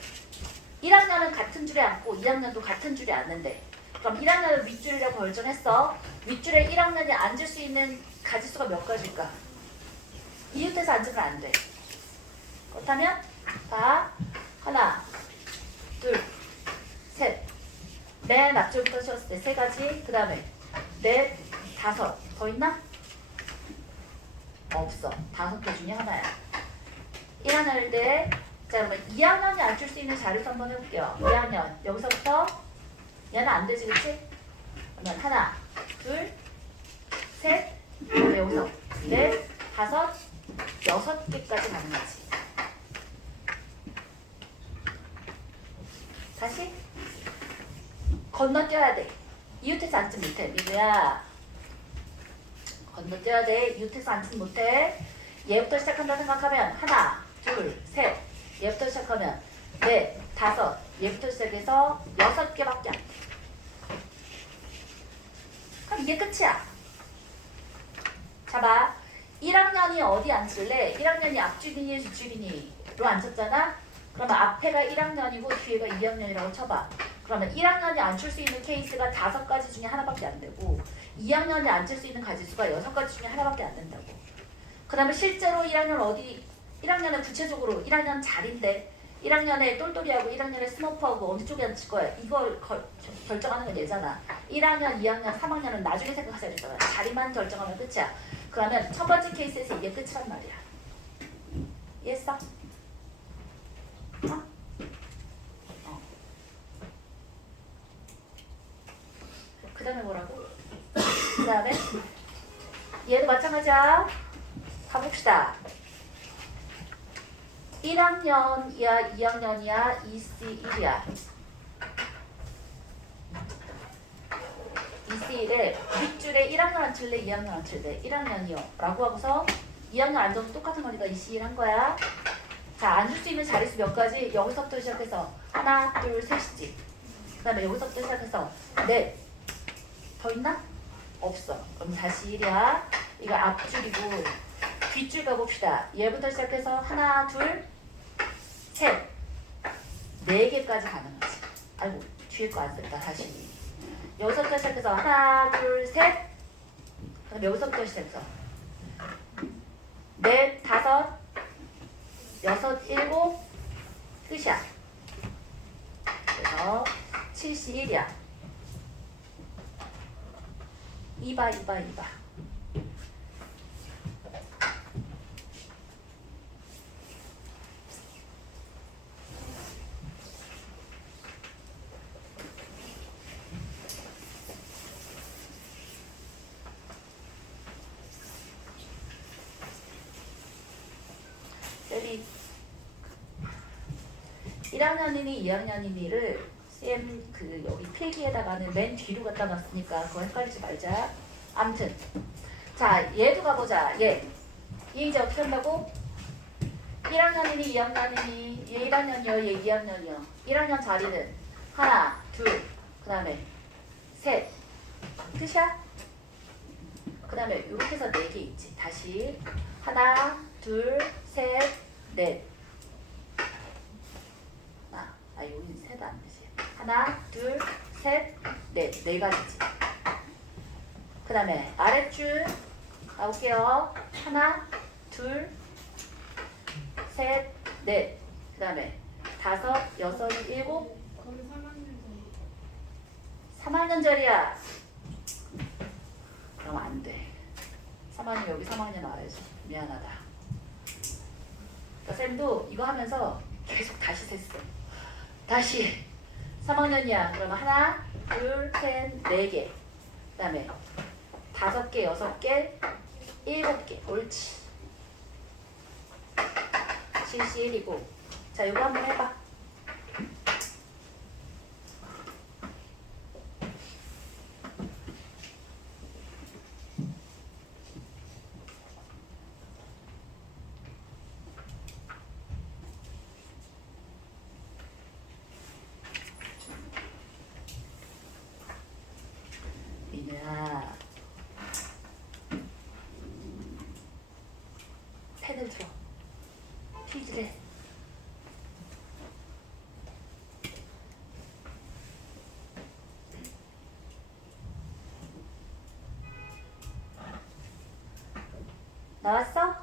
1학년은 같은 줄에 앉고 2학년도 같은 줄에 앉는데 그럼 1학년을 윗줄이라고 결정했어. 윗줄에 1학년이 앉을 수 있는 가지수가 몇 가지일까? 이웃에서 앉으면 안 돼. 그렇다면 자, 하나, 둘, 셋. 맨 앞줄부터 씌웠을 때 3가지. 그 다음에 넷, 5. 더 있나? 없어. 5개 중에 하나야. 1학년일 때 자, 그러면 2학년이 앉을 수 있는 자리수 한번 해볼게요. 2학년 여기서부터 얘는 안 되지, 그치? 그러면 하나, 둘, 셋, 여기서 넷, 5, 6개까지 가는 거지. 다시 건너뛰어야 돼. 이웃에서 앉지 못해. 미루야 건너뛰어야 돼. 이웃에서 앉지 못해. 얘부터 시작한다 생각하면 하나, 둘, 셋. 얘부터 시작하면 넷, 5. 얘부터 시작해서 6개밖에 안 돼. 그럼 이게 끝이야. 잡아. 1학년이 어디 앉을래? 1학년이 앞줄이니 뒷줄이니로 앉혔잖아? 그러면 앞에가 1학년이고 뒤에가 2학년이라고 쳐봐. 그러면 1학년이 앉을 수 있는 케이스가 5가지 중에 하나밖에 안 되고 2학년이 앉을 수 있는 가지수가 6가지 중에 하나밖에 안 된다고. 그 다음에 실제로 1학년은 구체적으로 1학년 자리인데 1학년에 똘똘이하고 1학년에 스머프하고 어느 쪽에 앉을 거야. 이걸 결정하는 건 얘잖아. 1학년, 2학년, 3학년은 나중에 생각하셔야 되잖아. 자리만 결정하면 끝이야. 그러면 첫 번째 케이스에서 이게 끝이란 말이야. 이해했어? 어? 그 다음에 뭐라고? 그 다음에 얘도 마찬가지야. 가봅시다. 1학년이야, 2학년이야, EC1이야. EC1에 윗줄에 1학년 앉힐래, 2학년 앉힐래? 1학년이요. 라고 하고서 2학년 앉아서 똑같은 거니까 EC1 한 거야. 자, 앉을 수 있는 자릿수 몇 가지? 여기서부터 시작해서 하나, 둘, 셋이지. 그 다음에 여기서부터 시작해서 넷. 더 있나? 없어. 그럼 다시 1이야. 이거 앞줄이고 뒷줄 가봅시다. 얘부터 시작해서 하나, 둘, 셋. 4개까지 가는 거지. 아이고, 뒤에 거 안 썼다. 다시. 여기서부터 시작해서 하나, 둘, 셋. 그럼 여기서부터 시작해서 넷, 다섯, 여섯, 일곱, 끝이야. 그래서 71이야. 2바, 2바, 2바. 여기 1학년이니 2학년이니를 쌤 그 여기 필기에다가는 맨 뒤로 갖다 놨으니까 그거 헷갈리지 말자. 암튼 자 얘도 가보자. 얘 이제 어떻게 한다고? 1학년이니 2학년이니 얘 1학년이요 얘 2학년이요. 1학년 자리는 하나 둘 그 다음에 셋 끝이야? 그 다음에 이렇게 해서 4개 있지. 다시 하나 둘 셋 넷. 여기 셋 안 되지. 하나 둘 셋 넷. 4가지지. 그 다음에 아랫줄 가볼게요. 하나 둘 셋 넷. 그 다음에 다섯 여섯 일곱. 거기 3학년 3학년 자리야. 그럼 안 돼. 3학년 여기 3학년 와야지. 미안하다. 그러니까 쌤도 이거 하면서 계속 다시 셌어. 다시 3학년이야. 그러면 하나, 둘, 셋, 4개. 그 다음에 5개, 6개, 7개. 옳지. 71이고. 자, 이거 한번 해봐. 민우야, 펜을 들어. 퀴즈래. 나왔어?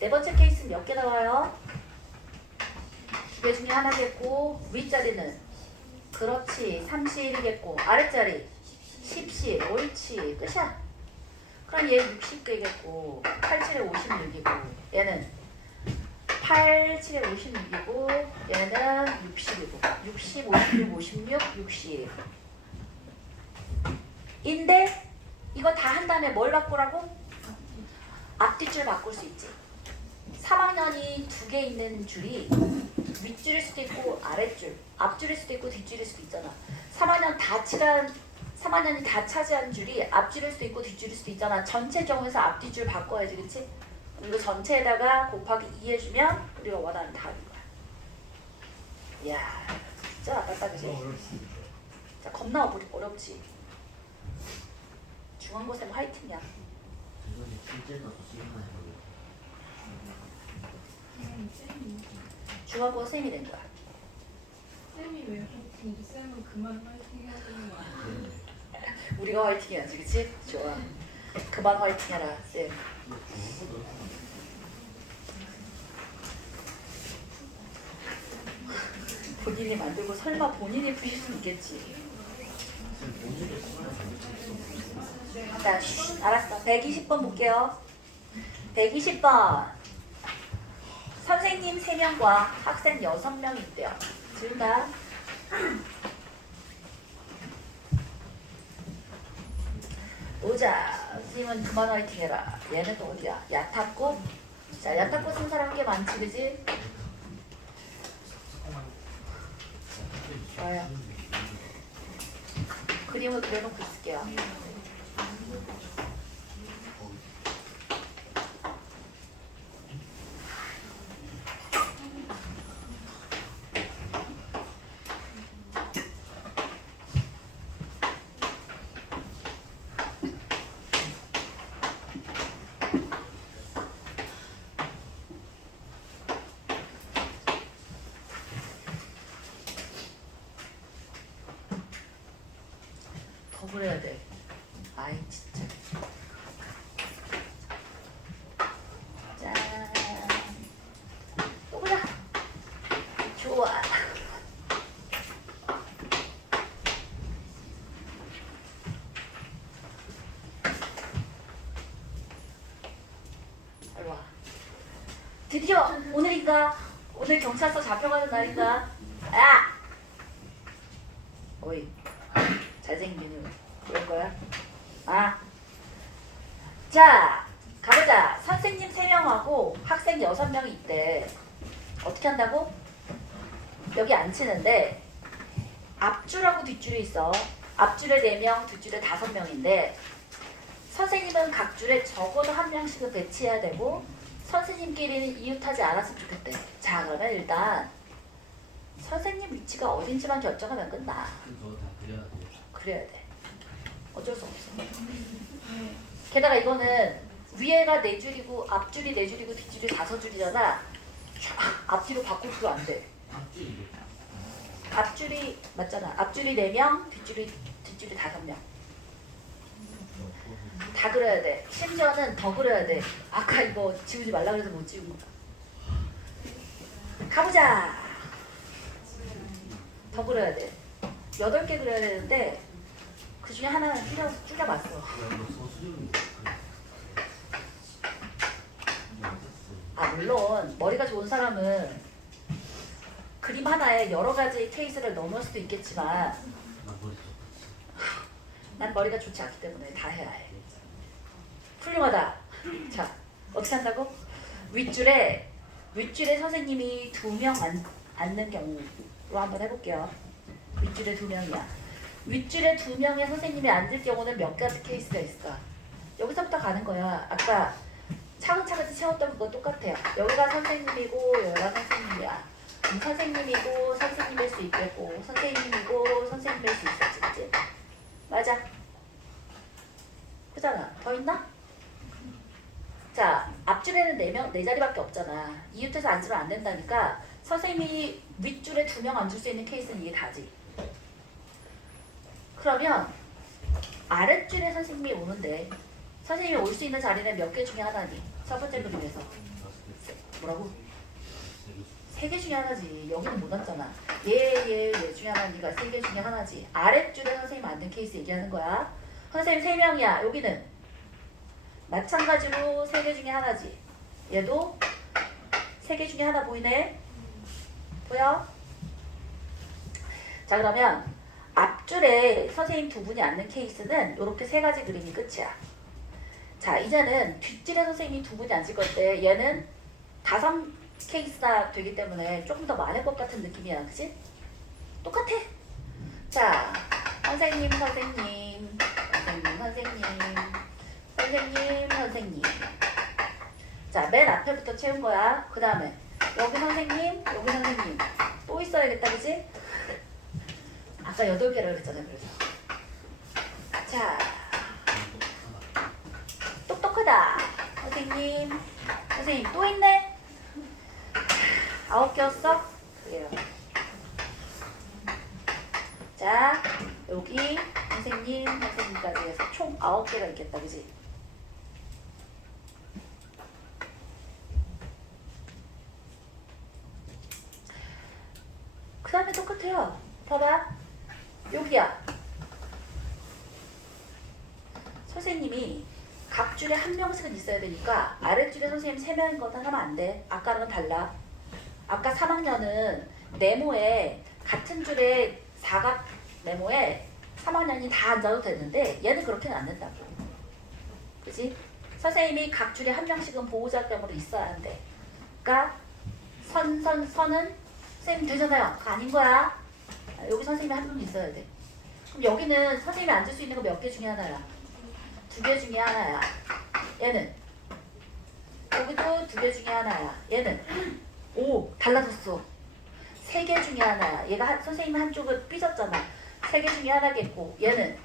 네 번째 케이스 몇 개 나와요? 2개 중에 하나겠고, 윗자리는 그렇지 30이겠고, 아랫자리 10씩. 옳지. 끝이야. 그럼 얘 60개겠고, 87에 56이고, 얘는 87에 56이고, 얘는 60이고, 60, 56, 56, 60. 인데 이거 다 한 다음에 뭘 바꾸라고? 앞뒤줄 바꿀 수 있지. 3학년이 2개 있는 줄이 윗줄일 수도 있고 아랫줄, 앞줄일 수도 있고 뒷줄일 수도 있잖아. 3학년이 다 차지한 줄이 앞줄일 수도 있고 뒷줄일 수도 있잖아. 전체 경우에서 앞뒤줄 바꿔야지, 그치? 이거 전체에다가 곱하기 2 해주면 우리가 원하는 답인 거야. 이야, 진짜 아깝다, 그치? 자, 겁나 어렵지? 중간고생 화이팅이야. 이거는 실제 가서 시험만 해보고 쌤이 중간고 쌤이 된 거야. 쌤이 왜 화이팅이지? 쌤은 그만 화이팅 해야 되는 거 아니에요? 우리가 화이팅 해야지, 그치? 좋아. 그만 화이팅 해라, 쌤. 본인이 만들고 설마 본인이 푸실 수 있겠지. 자, 알았어. 120번 볼게요. 120번. 선생님 3명과 학생 6명이 있대요. 지운다. 보자. 선생님은 그만 화이팅 해라. 얘는 또 어디야? 야타꽃. 자, 야타꽃 쓴 사람 꽤 많지, 그지? 좋아요. 그림을 그려놓고 있을게요. 더 그려야 돼. 아이 진짜. 좋아. 잘 와. 드디어 오늘인가? 오늘 경찰서 잡혀가는 날인가? 야! 어이, 잘생긴 유 그럴 거야? 아, 자, 가보자. 선생님 3명하고 학생 6명이 있대. 어떻게 한다고? 여기 앉히는데 앞줄하고 뒷줄이 있어. 앞줄에 4명, 뒷줄에 5명인데 선생님은 각 줄에 적어도 1명씩은 배치해야 되고 선생님끼리는 이웃하지 않았으면 좋겠대. 자, 그러면 일단 선생님 위치가 어딘지만 결정하면 끝나. 그거 다 그려야 돼. 그래야 돼. 어쩔 수 없어. 게다가 이거는 위에가 4줄이고 앞줄이 4줄이고 뒷줄이 5줄이잖아. 앞뒤로 바꾸기도 안 돼. 앞줄이 앞줄이 맞잖아. 앞줄이 4명, 뒷줄이 5명. 다 그려야 돼. 심지어는 더 그려야 돼. 아까 이거 지우지 말라 그래서 못 지운 거다. 가보자. 더 그려야 돼. 8개 그려야 되는데 그 중에 하나는 줄여봤어. 야너 서술형이 아, 물론 머리가 좋은 사람은 그림 하나에 여러 가지 케이스를 넣을 수도 있겠지만 나 머리 좀 난 머리가 좋지 않기 때문에 다 해야 해. 훌륭하다. 자, 어떻게 한다고? 윗줄에 선생님이 2명 앉는 경우로 한번 해볼게요. 윗줄에 2명이야. 윗줄에 2명의 선생님이 앉을 경우는 몇 가지 케이스가 있을까? 여기서부터 가는 거야. 아까 차근차근 채웠던 그거 똑같아요. 여기가 선생님이고 여기가 선생님이야. 선생님이고 선생님일 수 있겠고 선생님이고 선생님일 수 있었지, 그치? 맞아. 그잖아. 더 있나? 자, 앞줄에는 4자리밖에 없잖아. 이웃해서 앉으면 안 된다니까 선생님이 윗줄에 2명 앉을 수 있는 케이스는 이게 다지. 그러면 아랫줄에 선생님이 오는데 선생님이 올 수 있는 자리는 몇 개 중에 하나니? 첫 번째 그림에서 뭐라고? 3개 중에 하나지. 여기는 못 앉잖아. 얘 중에 하나니까 3개 중에 하나지. 아랫줄에 선생님 앉는 케이스 얘기하는 거야. 선생님 3명이야. 여기는 마찬가지로 3개 중에 하나지. 얘도 3개 중에 하나 보이네? 보여? 자, 그러면 앞줄에 선생님 2분이 앉는 케이스는 이렇게 3가지 그림이 끝이야. 자, 이제는 뒷줄에 선생님이 2분이 앉을 건데 얘는 5 케이스나 되기 때문에 조금 더 많을 것 같은 느낌이야. 그치? 똑같아. 자, 선생님. 자, 맨 앞에부터 채운 거야. 그 다음에 여기 선생님. 또 있어야겠다. 그치? 아까 8개를 그랬잖아. 그래서 자, 똑똑하다. 선생님 또 있네. 9개였어? 그래요. 자, 여기 선생님까지 해서 총 9개가 있겠다. 그지? 그 다음에 똑같아요. 봐봐. 여기야. 선생님이 각 줄에 1명씩은 있어야 되니까 아랫줄에 선생님 3명인 것도 하면 안 돼. 아까랑은 달라. 아까 3학년은 네모에 같은 줄에 사각 네모에 3학년이 다 앉아도 되는데 얘는 그렇게는 안 된다고. 그치? 선생님이 각 줄에 1명씩은 보호자감으로 있어야 한대. 그러니까 선은 선생님 되잖아요. 그거 아닌 거야. 여기 선생님이 1명 있어야 돼. 그럼 여기는 선생님이 앉을 수 있는 거 몇 개 중에 하나야? 2개 중에 하나야. 얘는 여기도 2개 중에 하나야. 얘는 오, 달라졌어. 3개 중에 하나야. 얘가 선생님 한쪽을 삐졌잖아. 3개 중에 하나겠고 얘는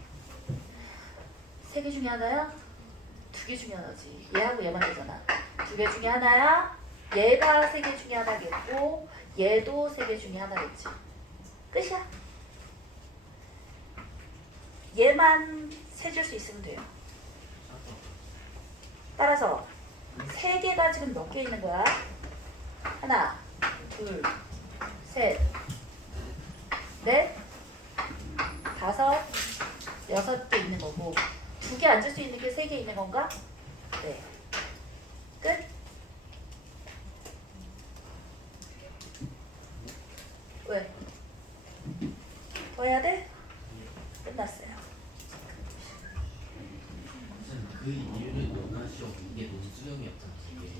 3개 중에 하나야? 2개 중에 하나지. 얘하고 얘만 되잖아. 2개 중에 하나야. 얘가 3개 중에 하나겠고 얘도 3개 중에 하나겠지. 끝이야. 얘만 세줄 수 있으면 돼요. 따라서 3개가 지금 몇 개 있는 거야? 하나, 둘, 셋, 건가? 네. 끝. 왜? 더 해야 돼? 끝났어요. 그 이유를 논하시오. 이게 논수형이었잖아. 이게.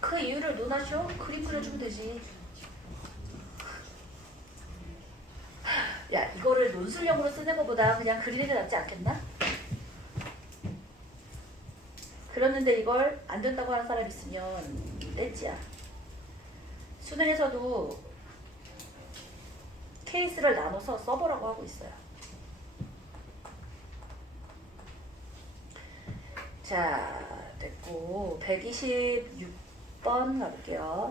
그 이유를 논하쇼? 그림 그려주면 되지. 야, 이거를 논술형으로 쓰는 것보다 그냥 그리는 게 낫지 않겠나? 그랬는데 이걸 안 된다고 하는 사람 있으면 떼지야. 수능에서도 케이스를 나눠서 써보라고 하고 있어요. 자, 됐고 126번 가볼게요.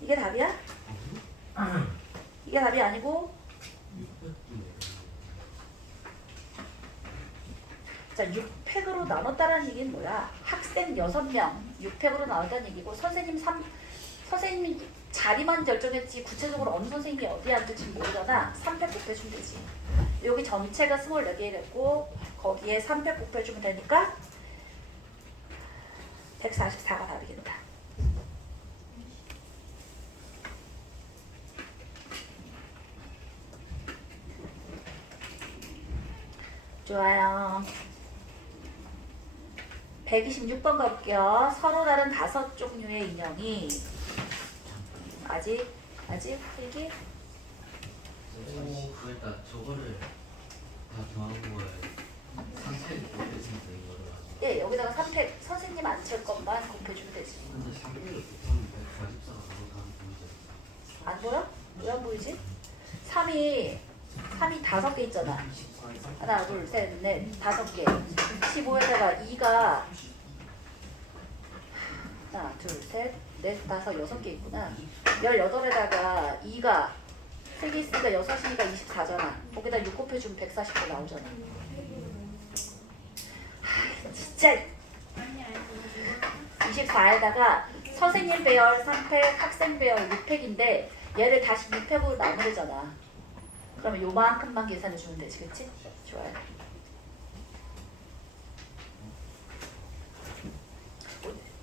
이게 답이야? 이게 답이 아니고 자, 6팩으로 나눴다는 얘기는 뭐야? 학생 6명 6팩으로 나눴다는 얘기고 선생님이 자리만 결정했지 구체적으로 어느 선생님이 어디에 앉을지 모르잖아. 3팩 곱해주면 되지. 여기 전체가 24개랬고 거기에 3팩 곱해주면 되니까 144가 답이겠다. 좋아요. 126번 가볼게요. 서로 다른 5종류의 인형이 아직 필기? 오, 그러니까 저거를 다 더한 거에 3팩 곱해진다 이거를 하죠. 예, 여기다가 3팩 선생님 앉힐 것만 곱해주면 되지. 근데 3팩을 곱하면 144가 바로 다음 보이지 않습니까? 안 보여? 왜 안 보이지? 3이 5개 있잖아. 하나, 둘, 셋, 넷, 5개. 15에다가 2가 하나, 둘, 셋, 넷, 5, 6개 있구나. 18에다가 2가 3개 있으니까 6이니까 24잖아. 거기다 6 곱해주면 140개 나오잖아. 진짜 24에다가 선생님 배열 3팩, 학생 배열 6팩인데 얘를 다시 6팩으로 나누잖아. 그러면 요만큼만 계산해주면 되지, 그치? 좋아요.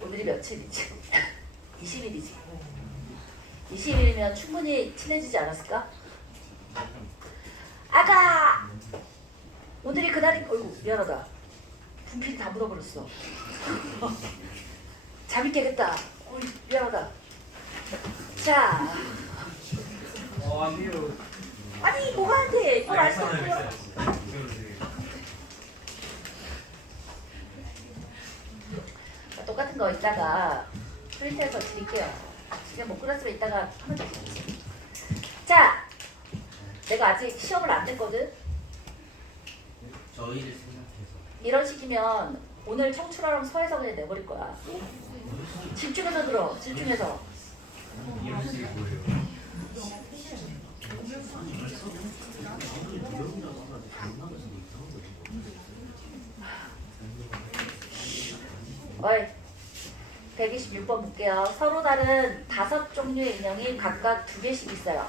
오늘이 며칠이지? 20일이지. 20일이면 충분히 친해지지 않았을까? 아가! 오늘이 그날이, 어이구, 미안하다. 분필이 다 묻어버렸어. 잠이 깨겠다. 어이, 미안하다. 자. 아니요. 아니, 뭐가 안 돼? 이걸 알 수 없고요. 똑같은 거 이따가 프린트해서 드릴게요. 지금 못 그렸으면 이따가 하면 되겠지. 자, 내가 아직 시험을 안 냈거든. 저희를 생각해서 이런 식이면 오늘 청출하랑 서해서 그냥 내버릴 거야. 집중해서 들어. 집중해서. 이름이 뭐예요? 어이, 126번 볼게요. 서로 다른 5종류의 인형이 각각 2개씩 있어요.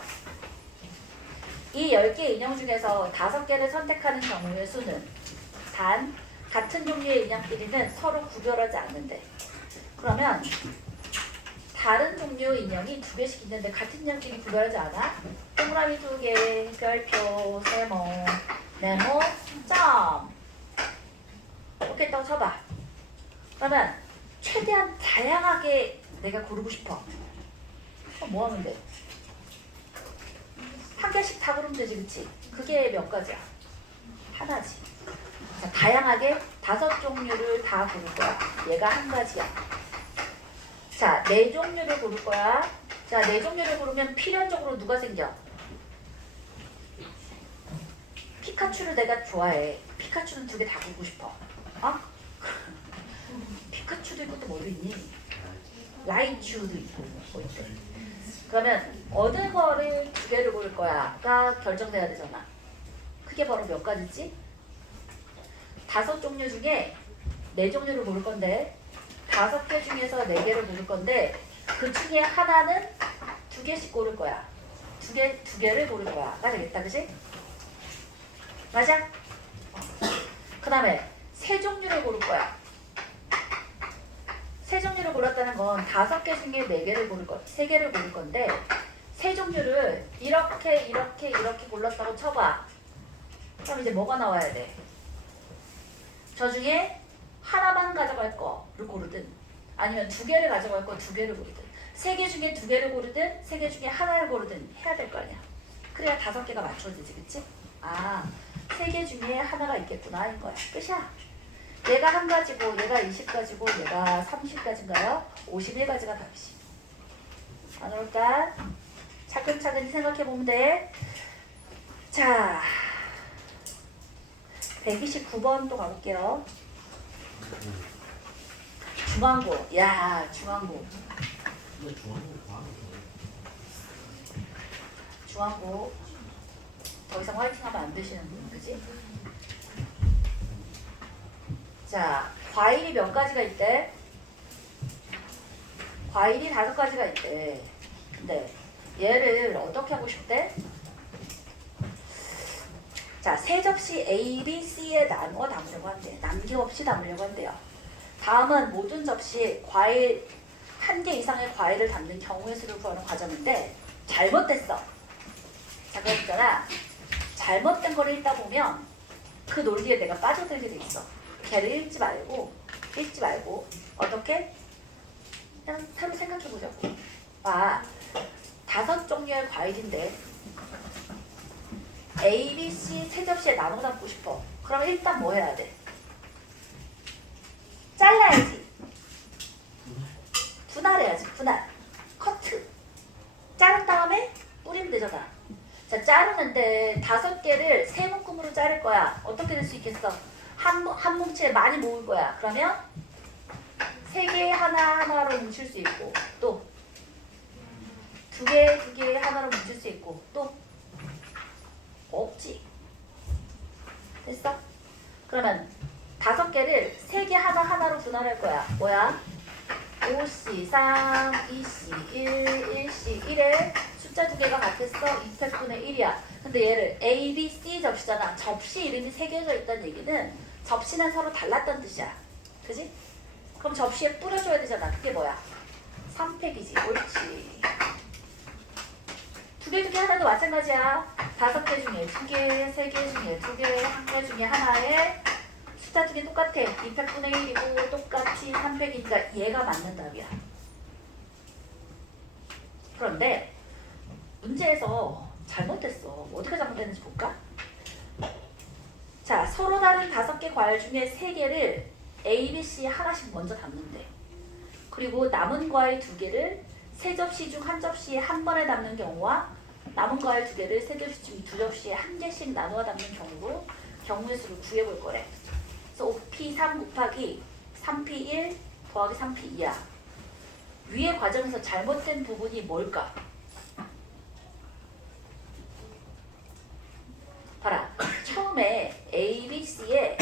이 10개 인형 중에서 5개를 선택하는 경우의 수는 단 같은 종류의 인형끼리는 서로 구별하지 않는데, 그러면 다른 종류 인형이 2개씩 있는데 같은 인형끼리 구별하지 않아? 동그라미 2개, 별표, 세모, 네모, 점. 이렇게 또 쳐봐. 그러면 최대한 다양하게 내가 고르고 싶어. 그럼 뭐 하면 돼? 한 개씩 다 고르면 되지, 그치? 그게 몇 가지야? 하나지. 자, 다양하게 5종류를 다 고를 거야. 얘가 한 가지야. 자, 4종류를 고를 거야. 자, 4종류를 고르면 필연적으로 누가 생겨? 피카츄를 내가 좋아해. 피카츄는 2개 다 고르고 싶어. 어? 피카츄도 있고 또 뭐도 있니? 라이츄도 있고 뭐 있대. 그러면 어느 거를 2개를 고를 거야가 결정돼야 되잖아. 그게 바로 몇 가지지? 5종류 중에 4종류를 고를 건데 5개 중에서 4개를 고를 건데 그 중에 하나는 2개씩 고를 거야. 두 개를 고를 거야. 가 되겠다, 그지? 맞아? 그 다음에 세 종류를 고를 거야. 세 종류를 골랐다는 건 5개 중에 4개를 고를 거, 3개를 고를 건데 세 종류를 이렇게 골랐다고 쳐봐. 그럼 이제 뭐가 나와야 돼? 저 중에 하나만 가져갈 거를 고르든 아니면 2개를 가져갈 거 2개를 고르든 3개 중에 2개를 고르든 3개 중에 하나를 고르든 해야 될 거 아니야. 그래야 5개가 맞춰지지, 그치? 아, 3개 중에 하나가 있겠구나 인 거야. 끝이야. 얘가 1가지고 얘가 20가지고 얘가 30가지인가요? 51가지가 답이지. 안 올까? 차근차근 생각해보면 돼. 자, 129번 또 가볼게요. 중앙고. 야, 중앙고. 근데 중앙고 과학이 중앙고. 더 이상 화이팅하면 안 되시는 분, 그지? 자, 과일이 몇 가지가 있대? 과일이 5가지가 있대. 근데 얘를 어떻게 하고 싶대? 자, 세 접시 A, B, C에 나누어 담으려고 한대. 남김없이 담으려고 한대요. 다음은 모든 접시에 과일 1개 이상의 과일을 담는 경우의 수를 구하는 과정인데 잘못됐어. 잠깐 있잖아. 잘못된 거를 읽다 보면 그 논리에 내가 빠져들게 돼 있어. 걔를 읽지 말고 어떻게? 그냥 새로 생각해 보자고. 아, 5종류의 과일인데 A, B, C 세 접시에 나눠 담고 싶어. 그럼 일단 뭐 해야 돼? 잘라야지. 분할해야지. 분할. 커트. 자른 다음에 뿌리면 되잖아. 자, 자르는데 5개를 세 묶음으로 자를 거야. 어떻게 될 수 있겠어? 한 뭉치에 많이 모을 거야. 그러면 3개 하나하나로 뭉칠 수 있고 또 2개 하나로 뭉칠 수 있고 또 없지. 됐어? 그러면 5개를 3개 하나하나로 분할할 거야. 뭐야? 5C3, 2C1, 1C1에 숫자 2개가 같았어. 2팩분의 1이야. 근데 얘를 A, B, C 접시잖아. 접시 이름이 새겨져 있다는 얘기는 접시는 서로 달랐다는 뜻이야. 그지? 그럼 접시에 뿌려줘야 되잖아. 그게 뭐야? 3팩이지. 옳지. 2개 하나도 마찬가지야. 5개 중에 2개, 3개 중에 2개, 1개 중에 하나에 숫자 2개 똑같아. 2팩분의 1이고 똑같이 3팩이니까 얘가 맞는 답이야. 그런데 문제에서 잘못됐어. 어떻게 잘못됐는지 볼까? 자, 서로 다른 5개 과일 중에 3개를 A, B, C 하나씩 먼저 담는데 그리고 남은 과일 2개를 세 접시 중 한 접시에 한 번에 담는 경우와 남은 과일 2개를 세 접시 중 2접시에 한 개씩 나누어 담는 경우로 경우의 수를 구해볼 거래. 그래서 5P3 곱하기 3P1 더하기 3P2야. 위의 과정에서 잘못된 부분이 뭘까? 봐라. 처음에 A, B, C에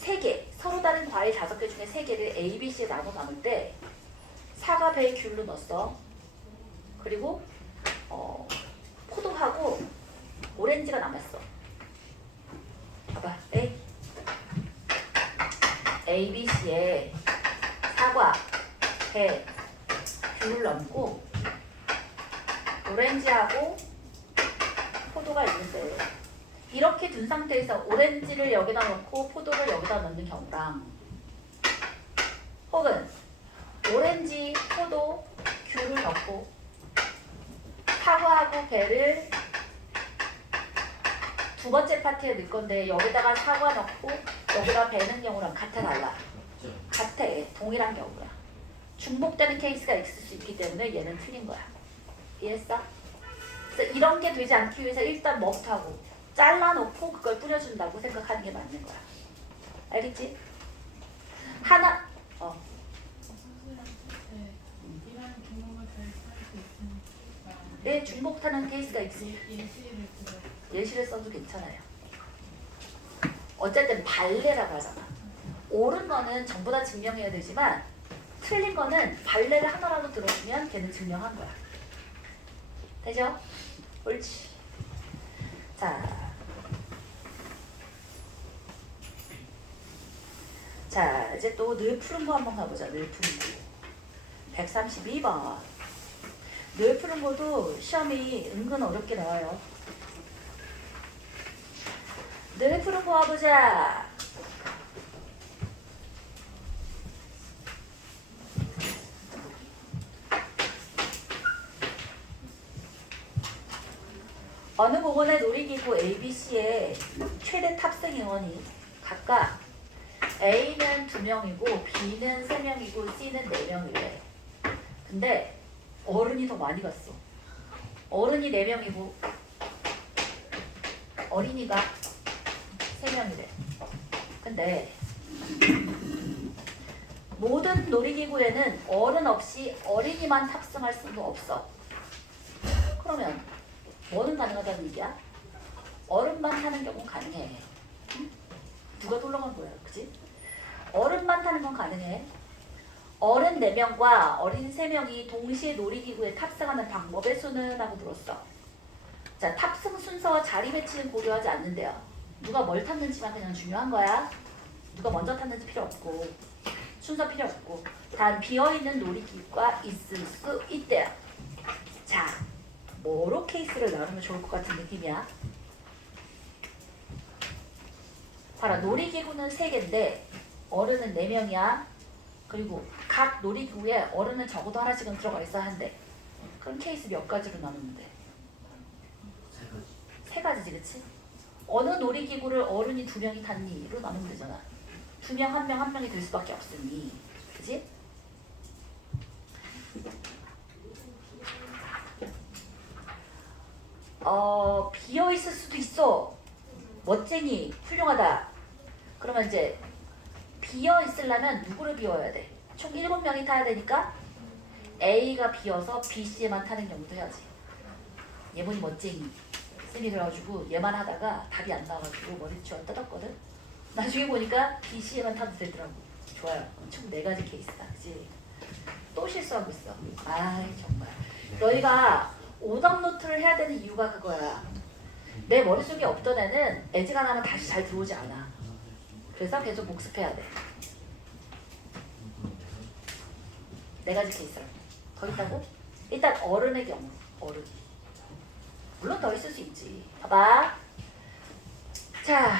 3개, 서로 다른 과일 5개 중에 3개를 A, B, C에 나눠 담을 때 사과, 배, 귤로 넣었어. 그리고 포도하고 오렌지가 남았어. 봐봐. A, B, C에 사과, 배, 귤을 넣고 오렌지하고 포도가 있는데 이렇게 둔 상태에서 오렌지를 여기다 넣고 포도를 여기다 넣는 경우랑 혹은 오렌지, 포도, 귤을 넣고 사과하고 배를 2번째 파트에 넣을 건데 여기다가 사과 넣고 여기다 배 넣는 경우랑 같아 달라? 같아. 동일한 경우야. 중복되는 케이스가 있을 수 있기 때문에 얘는 틀린 거야. 이해했어? 그래서 이런 게 되지 않기 위해서 일단 뭐부터 하고 잘라놓고 그걸 뿌려준다고 생각하는 게 맞는 거야. 알겠지? 하나 이런 경우가 될수 있으니까 예, 중복하는 케이스가 있으니 예시를 들어. 예시를 써도 괜찮아요. 어쨌든 발레라고 하잖아. 옳은 거는 전부 다 증명해야 되지만 틀린 거는 발레를 하나라도 들어주면 걔는 증명한 거야. 되죠? 옳지. 자, 자 이제 또 늘 푸른 거 한번 가보자. 늘 푸른 거. 132번. 늘 푸른 거도 시험이 은근 어렵게 나와요. 늘 푸른 거 와보자. 어느 공원의 놀이기구 ABC의 최대 탑승 인원이 각각 A는 2명이고 B는 3명이고 C는 4명이래. 근데 어른이 더 많이 갔어. 어른이 4명이고 어린이가 3명이래. 근데 모든 놀이기구에는 어른 없이 어린이만 탑승할 수가 없어. 그러면 뭐는 가능하다는 얘기야? 어른만 타는 경우는 가능해. 응? 누가 돌아간 거야, 그치? 어른만 타는 건 가능해. 어른 4명과 어린 3명이 동시에 놀이기구에 탑승하는 방법의 수는 하고 들었어. 자, 탑승 순서와 자리 배치는 고려하지 않는데요. 누가 뭘 탔는지만 그냥 중요한 거야. 누가 먼저 탔는지 필요 없고 순서 필요 없고 단 비어있는 놀이기구가 있을 수 있대요. 자, 뭐로 케이스를 나누면 좋을 것 같은 느낌이야? 봐라, 놀이기구는 3개인데 어른은 4명이야. 그리고 각 놀이기구에 어른은 적어도 하나씩은 들어가 있어야 한대. 그럼 케이스 몇 가지로 나누면 돼? 3가지지, 그치? 어느 놀이기구를 어른이 2명이 탔니?로 나누면 되잖아. 2명, 1명, 1명이 될 수밖에 없으니. 그치? 비어있을 수도 있어. 멋쟁이, 훌륭하다. 그러면 이제 비어있으려면 누구를 비워야 돼? 총 7명이 타야 되니까 A가 비어서 B, C에만 타는 경우도 해야지. 얘 보니 멋쟁이. 쌤이 그래가지고 얘만 하다가 답이 안 나와가지고 머리치워 뜯었거든. 나중에 보니까 B, C에만 타도 되더라고. 좋아요. 총 4가지 케이스다. 그치? 또 실수하고 있어. 아이 정말. 너희가 오답 노트를 해야 되는 이유가 그거야. 내 머릿속에 없던 애는 애지가 나면 다시 잘 들어오지 않아. 그래서 계속 복습해야 돼. 4가지 케이스라고. 더 있다고? 일단 어른의 경우. 어른. 물론 더 있을 수 있지. 봐봐. 자,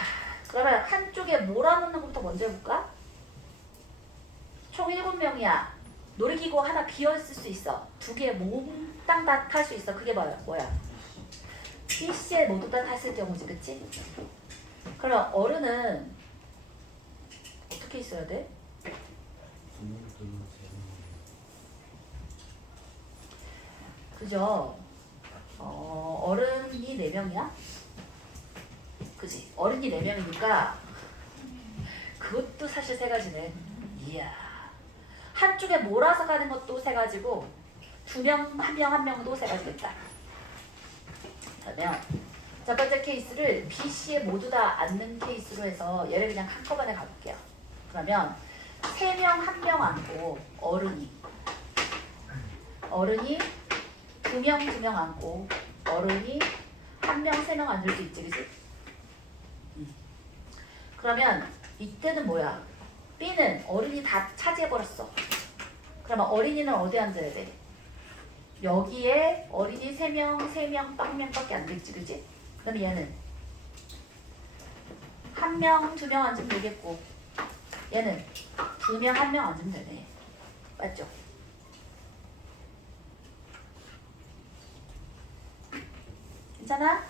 그러면 한쪽에 몰아넣는 것부터 먼저 해볼까? 총 7명이야. 놀이기구 하나 비어있을 수 있어. 2개 몽땅 다 탈 수 있어. 그게 뭐야? PC에 모두 다 탔을 경우지, 그치? 그럼 어른은 어떻게 있어야 돼? 그죠? 어른이 4명이야? 그지? 어른이 4명이니까 그것도 사실 3가지네. 이야. 한쪽에 몰아서 가는 것도 3가지고 2명, 1명, 1명도 3가지겠다. 그러면 첫 번째 케이스를 B, C에 모두 다 앉는 케이스로 해서 얘를 그냥 한꺼번에 가볼게요. 그러면 3명, 1명 앉고 어른이 2명, 2명 앉고 어른이 1명, 3명 앉을 수 있지, 그치? 그러면 이때는 뭐야? B는 어른이 다 차지해버렸어. 그러면 어린이는 어디 앉아야 돼? 여기에 어린이 3명, 3명, 빵명밖에 안 되지, 그치? 그럼 얘는 1명, 2명 앉으면 되겠고 얘는 2명, 1명 앉으면 되네. 맞죠? 괜찮아?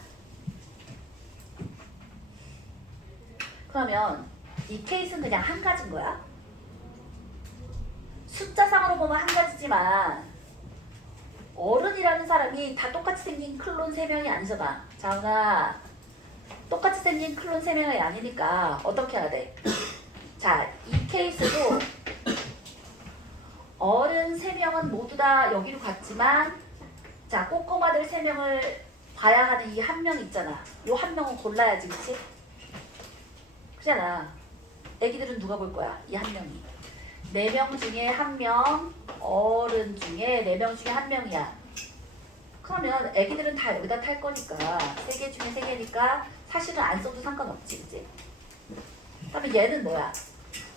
그러면 이 케이스는 그냥 한 가지인 거야. 숫자상으로 보면 한 가지지만 어른이라는 사람이 다 똑같이 생긴 클론 3명이 아니잖아. 자은아, 똑같이 생긴 클론 3명이 아니니까 어떻게 해야 돼? 자, 이 케이스도 어른 3명은 모두 다 여기로 갔지만 자, 꼬꼬마들 3명을 봐야 하는 이 1명 있잖아. 요 1명은 골라야지, 그치? 그잖아. 애기들은 누가 볼 거야? 이 1명이. 4명 중에 1명, 어른 중에 4명 중에 1명이야. 그러면 애기들은 다 여기다 탈 거니까 3개 중에 3개니까 사실은 안 써도 상관없지, 그치? 그러면 얘는 뭐야?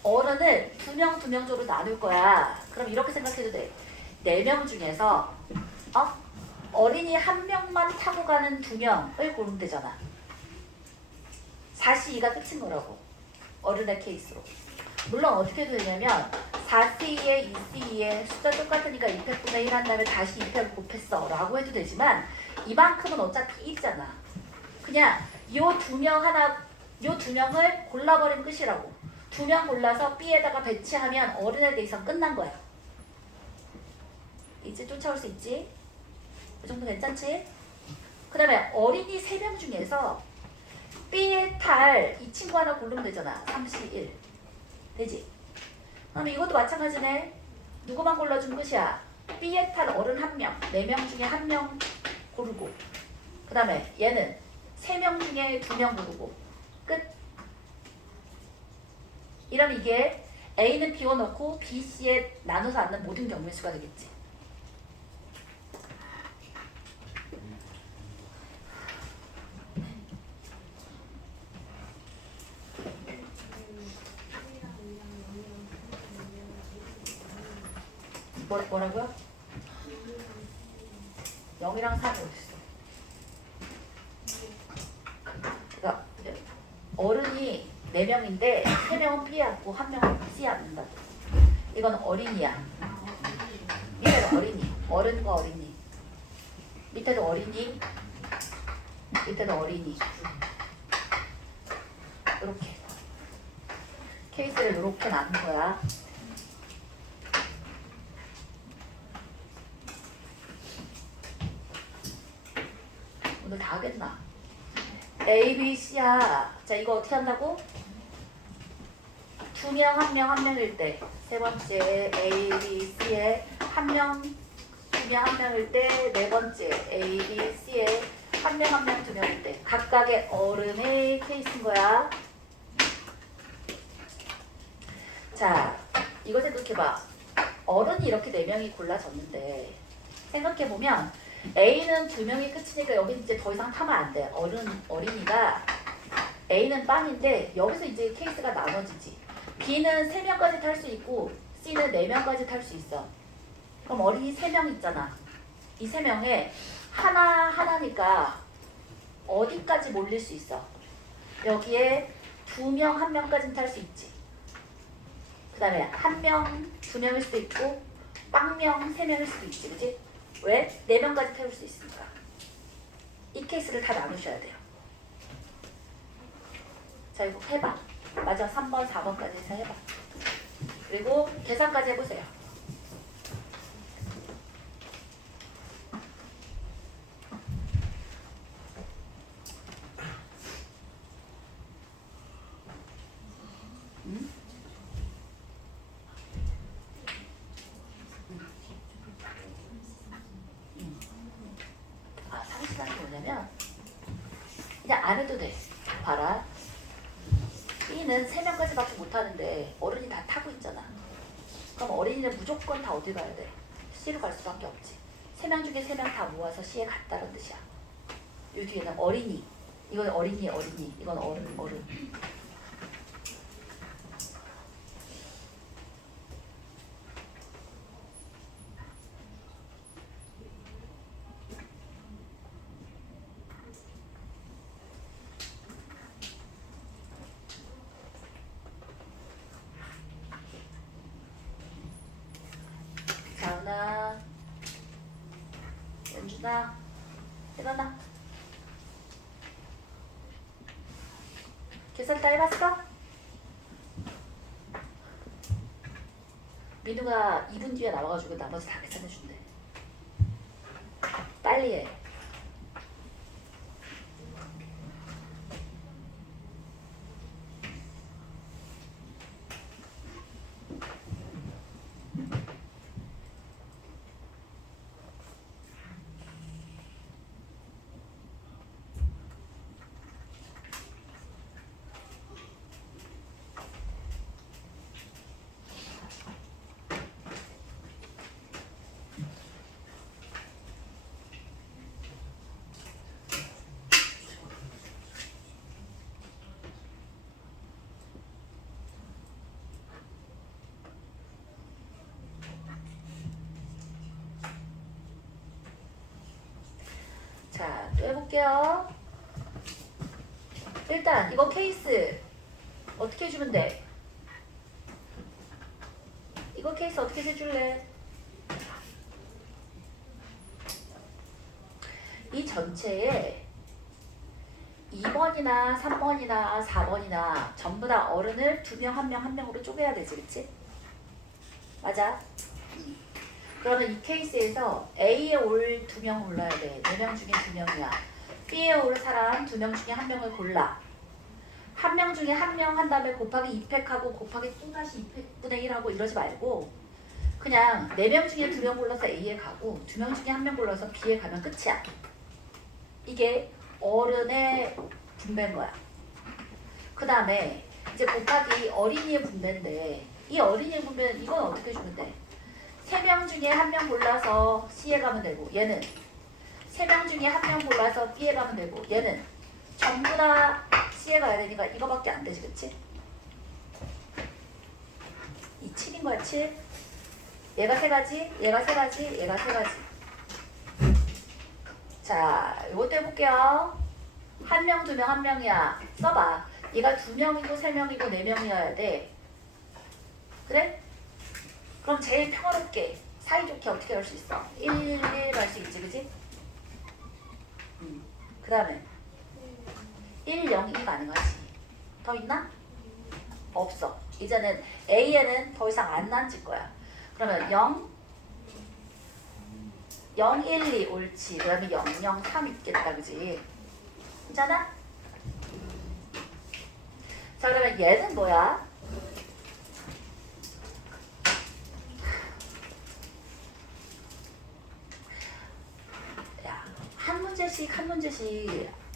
어른을 2명 2명조로 나눌 거야. 그럼 이렇게 생각해도 돼. 4명 중에서 어린이 1명만 타고 가는 2명을 고르면 되잖아. 4C2가 끝인 거라고. 어른의 케이스로. 물론 어떻게 해도 되냐면 4C2에 2C2에 숫자 똑같으니까 2팩분의 1 한 다음에 다시 2팩을 곱했어 라고 해도 되지만 이만큼은 어차피 1이잖아. 그냥 요 2명을 골라버리면 끝이라고. 2명 골라서 B에다가 배치하면 어른에 대해서 끝난 거야. 이제 쫓아올 수 있지? 이 정도 괜찮지? 그 다음에 어린이 3명 중에서 B에 탈 이 친구 하나 고르면 되잖아. 3C1 되지? 그럼 이것도 마찬가지네. 누구만 골라주면 끝이야. B에 탈 어른 1명, 4명 중에 1명 고르고 그 다음에 얘는 3명 중에 2명 고르고 끝. 이러면 이게 A는 비워놓고 B, C에 나눠서 앉는 모든 경우의 수가 되겠지. 뭐라고요? 0이랑 3이 어딨어? 그러니까 어른이 4명인데 3명은 B에 앉고 1명은 C에 앉는다. 이건 어린이야. 밑에도 어린이. 어른과 어린이. 밑에도 어린이. 밑에도 어린이. 이렇게 케이스를 이렇게 나눈 거야. 오늘 다 하겠나? A, B, C야. 자, 이거 어떻게 한다고? 2명, 1명, 1명일 때. 세 번째 A, B, C에 1명, 2명, 1명일 때. 네 번째 A, B, C에 1명, 1명, 2명일 때. 각각의 어른의 케이스인 거야. 자, 이거 생각해봐. 어른이 이렇게 4명이 골라졌는데 생각해보면 A는 2명이 끝이니까 여기 이제 더 이상 타면 안 돼. 어린이가 A는 빵인데 여기서 이제 케이스가 나눠지지. B는 3명까지 탈 수 있고 C는 4명까지 탈 수 있어. 그럼 어린이 3명 있잖아. 이 3명에 하나니까 어디까지 몰릴 수 있어? 여기에 2명, 1명까지는 탈 수 있지. 그 다음에 1명, 2명일 수도 있고 빵명 3명일 수도 있지. 그치? 왜? 4명까지 태울 수 있으니까. 이 케이스를 다 나누셔야 돼요. 자, 이거 해봐. 맞아. 3번, 4번까지 해서 해봐. 그리고 계산까지 해보세요. 상식하는 게 뭐냐면 그냥 안 해도 돼. 봐라. B는 3명까지밖에 못하는데 어른이 다 타고 있잖아. 그럼 어린이는 무조건 다 어디 가야 돼? C로 갈 수밖에 없지. 3명 중에 3명 다 모아서 C에 갔다는 뜻이야. 이 뒤에는 어린이. 이건 어린이. 이건 어른. 자은아, 연준아, 일어나. 계산 다 해봤어? 민우가 2분 뒤에 나와가지고 나머지 다 계산해준대. 빨리 해. 또 해볼게요. 일단 이거 케이스 어떻게 해주면 돼? 이거 케이스 어떻게 해줄래? 이 전체에 2번이나 3번이나 4번이나 전부 다 어른을 2명, 1명, 1명으로 쪼개야 되지, 그치? 맞아? 그러면 이 케이스에서 A에 올 2명 골라야 돼. 4명 중에 2명이야. B에 올 사람 2명 중에 1명을 골라. 1명 중에 1명 한 다음에 곱하기 2팩하고 곱하기 또다시 2팩분의 1하고 이러지 말고 그냥 4명 중에 2명 골라서 A에 가고 2명 중에 1명 골라서 B에 가면 끝이야. 이게 어른의 분배인 거야. 그 다음에 이제 곱하기 어린이의 분배인데 이 어린이의 분배는 이건 어떻게 주면 돼? 3명 중에 1명 골라서 C에 가면 되고 얘는 3명 중에 1명 골라서 B에 가면 되고 얘는 전부 다 C에 가야 되니까 이거밖에 안 되지, 그치? 이 7인 거야, 7. 얘가 3가지, 얘가 3가지, 얘가 3가지. 자, 이것도 해볼게요. 1명, 2명, 1명이야. 써봐. 얘가 2명이고 3명이고 4명이어야 돼. 그래? 그럼 제일 평화롭게 사이좋게 어떻게 할 수 있어? 1, 1 할 수 있지, 그지? 그 다음에 1, 0, 2가 가능하지. 더 있나? 없어. 이제는 A에는 더 이상 안 남질 거야. 그러면 0, 0, 1, 2 옳지. 그 다음에 0, 0, 3 있겠다, 그지? 괜찮아? 자, 그러면 얘는 뭐야? 야, 한 문제씩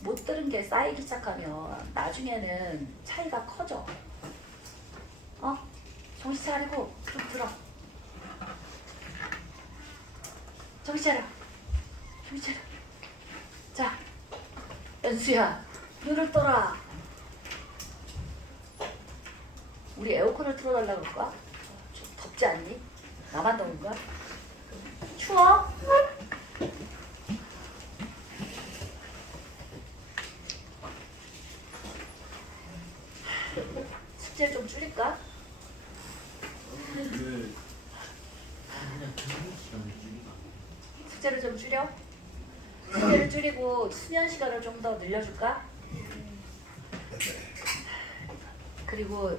못 들은 게 쌓이기 시작하면 나중에는 차이가 커져. 어? 정신 차리고 좀 들어. 정신 차려. 정신 차려. 자, 연수야, 눈을 떠라. 우리 에어컨을 틀어달라고 그럴까? 좀 덥지 않니? 나만 더운가? 추워? 숙제 좀 줄일까? 그냥 교육 시간을 줄이면 안 돼. 숙제를 좀 줄여? 숙제를 줄이고 수면 시간을 좀 더 늘려줄까? 그리고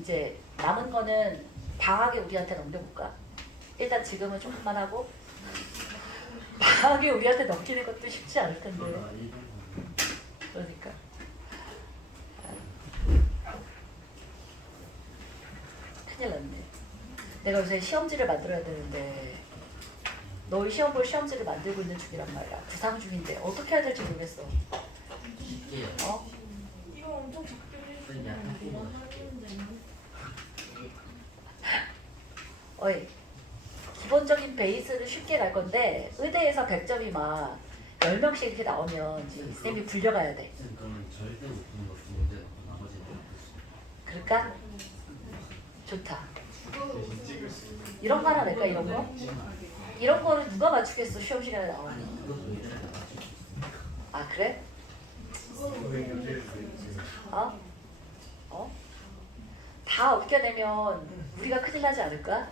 이제 남은 거는 방학에 우리한테 넘겨볼까? 일단 지금은 조금만 하고 방학에 우리한테 넘기는 것도 쉽지 않을 텐데. 그거가 일반 거는 그러니까 큰일 났네. 내가 요새 시험지를 만들어야 되는데 너희 시험 볼 시험지를 만들고 있는 중이란 말이야. 구상 중인데 어떻게 해야 될지 모르겠어. 쉽게요. 어? 이거 엄청 작게 그냥 해주시면 딱 이거 뽑아서 하는데 어이, 기본적인 베이스를 쉽게 갈 건데 의대에서 100점이 막 10명씩 이렇게 나오면 이제 쌤이 불려가야 돼. 쌤 그러면 절대 못 푸는 것도 문제 넣고 나머지는 그럴까? 좋다. 대신 찍을 수 있는. 이런 거 하나 낼까, 이런 거? 이런 거를 누가 맞추겠어, 시험 시간에 나오면. 아니 그것도 이들한테 맞춰. 아, 그래? 왜 교재를 주세요? 어? 어? 다 엎겨내면 우리가 큰일 나지 않을까?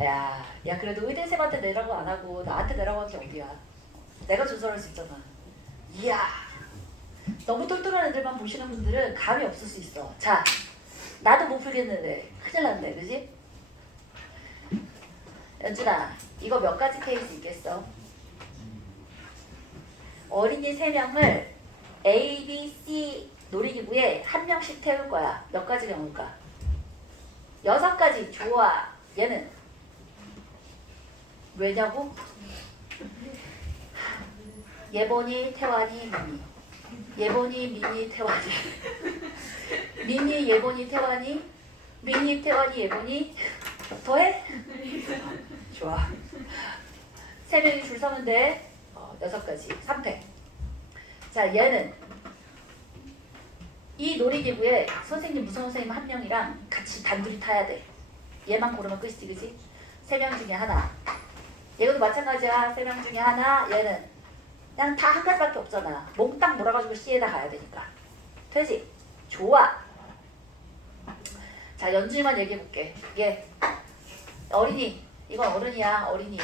야, 그래도 의대생한테 내라고 안 하고 나한테 내라고 한 게 어디야? 내가 조절할 수 있잖아. 이야, 너무 똘똘한 애들만 보시는 분들은 감이 없을 수 있어. 자, 나도 못 풀겠는데 큰일 났네, 그지? 연준아, 이거 몇 가지 케이스 있겠어? 어린이 3명을 A, B, C 놀이기구에 1명씩 태울 거야. 몇 가지 경우일까? 6가지. 좋아. 얘는 왜냐고? 예본이, 태환이, 미니. 예본이, 미니, 태환이. 미니, 예본이, 태환이. 미니, 태환이, 예본이. 더해? 좋아. 3명이 줄 서면 돼. 6가지. 3팩. 자, 얘는 이 놀이기구에 선생님, 무슨 선생님 1명이랑 같이 단둘이 타야 돼. 얘만 고르면 끝이지, 그지? 3명 중에 하나. 얘도 마찬가지야. 세 명 중에 하나. 얘는 그냥 다 한 가지밖에 없잖아. 몽땅 몰아가지고 C에다 가야 되니까. 되지? 좋아. 자, 연준이만 얘기해볼게. 이게 어린이. 이건 어른이야. 어린이.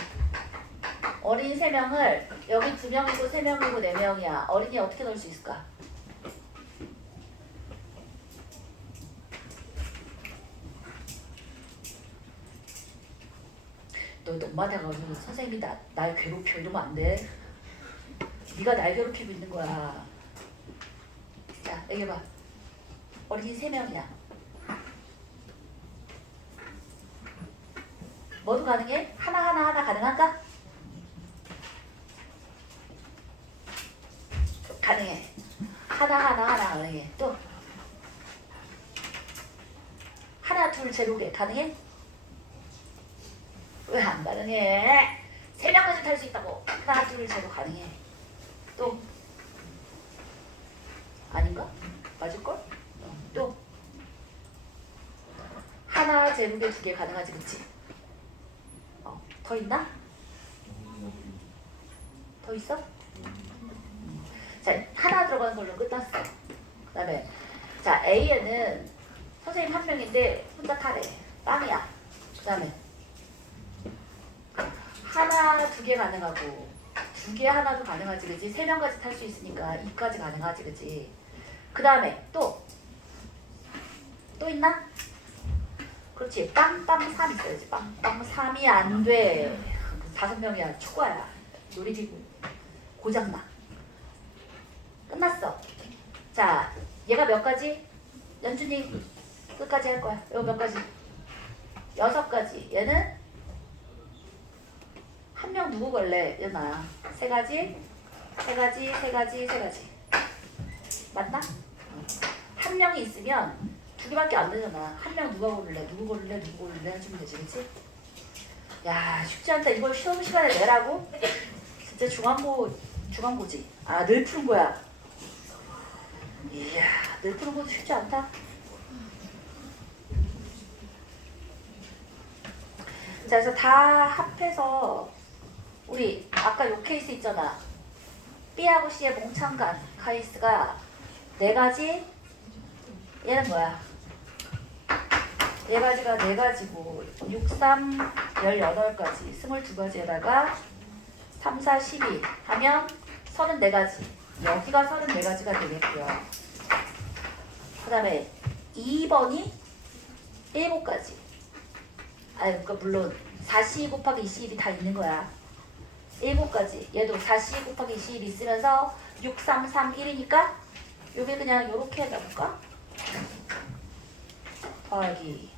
어린 3명을 여기 2명이고 3명이고 4명이야. 어린이 어떻게 넣을 수 있을까? 너 엄마한테 가서 선생님이 날 괴롭혀 이러면 안 돼. 네가 날 괴롭히고 있는 거야. 자, 얘기해봐. 어린이 3명이야. 뭐도 가능해? 하나 가능할까? 가능해. 하나 가능해. 또 하나 둘 제로개 가능해? 왜 안 가능해? 3명까지 탈 수 있다고. 하나 둘 제로 가능해. 또 아닌가? 맞을걸? 또 하나 제로개 2개 가능하지, 그치? 더 있나? 더 있어? 자, 하나 들어가는 걸로 끝났어. 그 다음에 자, A에는 선생님 1명인데 혼자 타래. 빵이야. 그 다음에 하나 2개 가능하고 2개 하나도 가능하지, 그치? 3명까지 탈 수 있으니까 2까지 가능하지, 그치? 그 다음에 또 있나? 그렇지. 빵빵 3 있어야지. 빵빵 3이 안 돼. 5명이야. 초과야. 놀이기구. 고장나. 끝났어. 자, 얘가 몇 가지? 연준이 끝까지 할 거야. 이거 몇 가지? 6가지. 얘는 1명 누구 걸래? 얘 나야. 3가지. 맞나? 1명이 있으면 2개밖에 안 되잖아. 1명 누가 고를래? 누구 고를래? 해주면 되지, 그치? 야, 쉽지 않다. 이걸 시험 시간에 내라고? 진짜 중앙고지. 아, 늘 푸는 거야. 이야, 늘 푸는 것도 쉽지 않다. 자, 그래서 다 합해서 우리 아까 요 케이스 있잖아. B하고 C의 몽창간 케이스가 4가지. 얘는 뭐야? 4가지가 4가지고 6, 3, 18가지 22가지에다가 3, 4, 12 하면 34가지. 여기가 34가지가 되겠고요. 그 다음에 2번이 7가지. 그러니까 물론 4C 곱하기 21이 다 있는 거야. 7가지. 얘도 4C 곱하기 21이 있으면서 6, 3, 3, 1이니까 요게 그냥 요렇게 해볼까? 더하기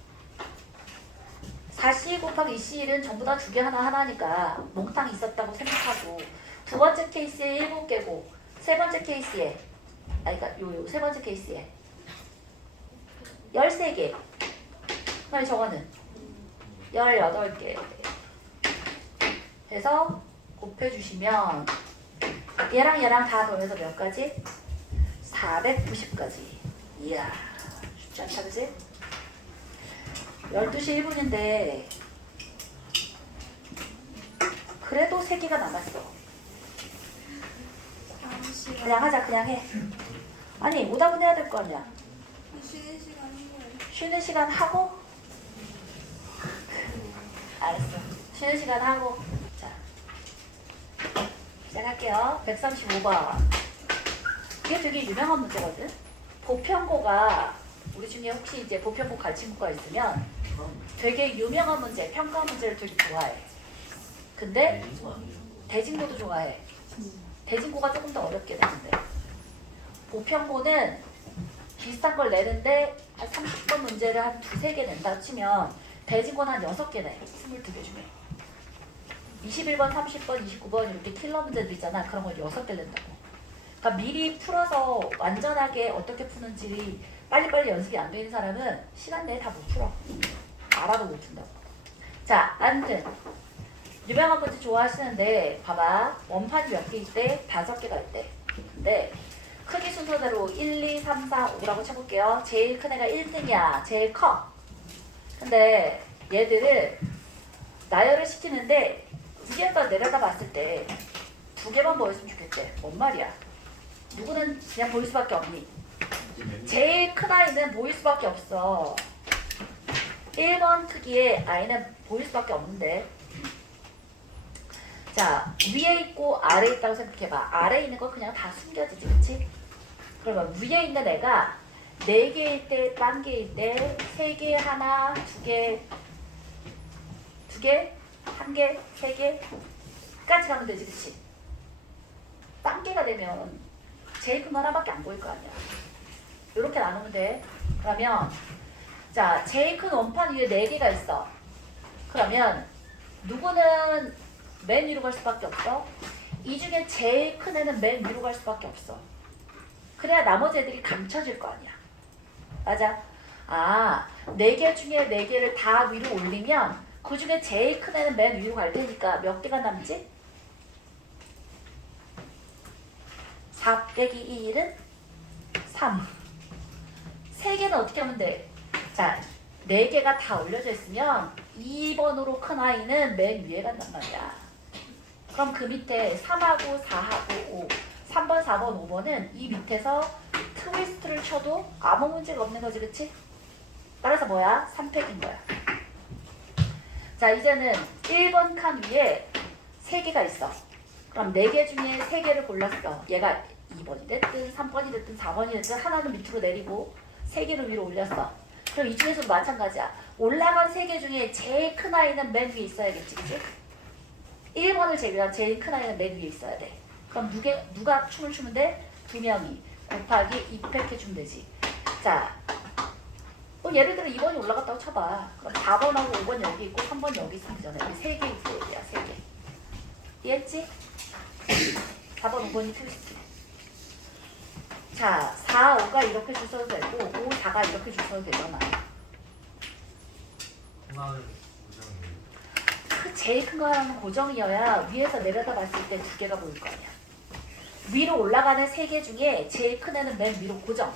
4C 곱하기 21은 전부 다 2개 하나니까 몽땅 있었다고 생각하고, 두 번째 케이스에 7개고 세 번째 케이스에 그러니까 요 세 번째 케이스에 13개. 그다음에 저거는 18개 해서 곱해주시면 얘랑 다 더해서 몇 가지? 490가지. 이야, 쉽지 않다, 그치? 12시 1분인데 그래도 3개가 남았어. 그냥 하자. 그냥 해. 아니, 오답은 해야 될 거 아니야. 쉬는 시간인 거예요. 쉬는 시간 하고. 알았어. 쉬는 시간 하고. 자, 시작할게요. 135번. 이게 되게 유명한 문제거든. 보편고가, 우리 중에 혹시 이제 보편고 갈 친구가 있으면 되게 유명한 문제, 평가 문제를 되게 좋아해. 근데 대진고도 좋아해. 대진고가 조금 더 어렵게 되는데, 보편고는 비슷한 걸 내는데 한 30번 문제를 한 2-3개 낸다 치면 대진고는 한 6개 내. 22개 중에 21번, 30번, 29번 이렇게 킬러 문제들 있잖아. 그런 걸 6개 낸다고. 그러니까 미리 풀어서 완전하게 어떻게 푸는지 빨리빨리 연습이 안 되는 사람은 시간 내에 다 못 풀어. 알아도 못 푼다고. 자, 아무튼 유명한 문제 좋아하시는데 봐봐. 원판이 몇 개 있대? 5개가 있대. 근데 크기 순서대로 1, 2, 3, 4, 5라고 쳐볼게요. 제일 큰 애가 1등이야. 제일 커. 근데 얘들을 나열을 시키는데 위에서 내려다 봤을 때 두 개만 보였으면 좋겠대. 뭔 말이야? 누구는 그냥 보일 수밖에 없니? 제일 큰 아이는 보일 수밖에 없어. 1번 크기의 아이는 보일 수밖에 없는데. 자, 위에 있고 아래에 있다고 생각해봐. 아래에 있는 거 그냥 다 숨겨지지, 그치? 그러면 위에 있는 애가 4개일 때, 딴 개일 때, 3개, 하나, 2개, 2개, 1개, 3개까지 가면 되지, 그치? 딴 개가 되면 제일 큰 거 하나밖에 안 보일 거 아니야. 이렇게 나누면 돼. 그러면 자, 제일 큰 원판 위에 4개가 있어. 그러면 누구는 맨 위로 갈 수밖에 없어? 이 중에 제일 큰 애는 맨 위로 갈 수밖에 없어. 그래야 나머지 애들이 감춰질 거 아니야. 맞아? 아, 4개 중에 4개를 다 위로 올리면 그 중에 제일 큰 애는 맨 위로 갈 테니까 몇 개가 남지? 4 빼기 1은 3. 3개는 어떻게 하면 돼? 자, 4개가 다 올려져 있으면 2번으로 큰 아이는 맨 위에 간단 말이야. 그럼 그 밑에 3하고 4하고 5, 3번, 4번, 5번은 이 밑에서 트위스트를 쳐도 아무 문제가 없는 거지, 그치? 따라서 뭐야? 3팩인 거야. 자, 이제는 1번 칸 위에 3개가 있어. 그럼 4개 중에 3개를 골랐어. 얘가 2번이 됐든 3번이 됐든 4번이 됐든 하나는 밑으로 내리고 3개를 위로 올렸어. 그럼 이 중에서도 마찬가지야. 올라간 3개 중에 제일 큰 아이는 맨 위에 있어야겠지, 그치? 1번을 제외한 제일 큰 아이는 맨 위에 있어야 돼. 그럼 누가 춤을 추면 돼? 2명이 곱하기 2팩 해주면 되지. 자, 예를 들어 2번이 올라갔다고 쳐봐. 그럼 4번하고 5번 여기 있고 3번 여기 있으면 되잖아. 여기 3개 있고 여기야, 3개. 이해했지? 4번, 5번이 트위스트. 자, 4, 5가 이렇게 줄 써도 되고 5, 4가 이렇게 줄 써도 되잖아. 하나는 고정이 그 제일 큰 거 하나는 고정이어야 위에서 내려다 봤을 때 2개가 보일 거 아니야. 위로 올라가는 3개 중에 제일 큰 애는 맨 위로 고정.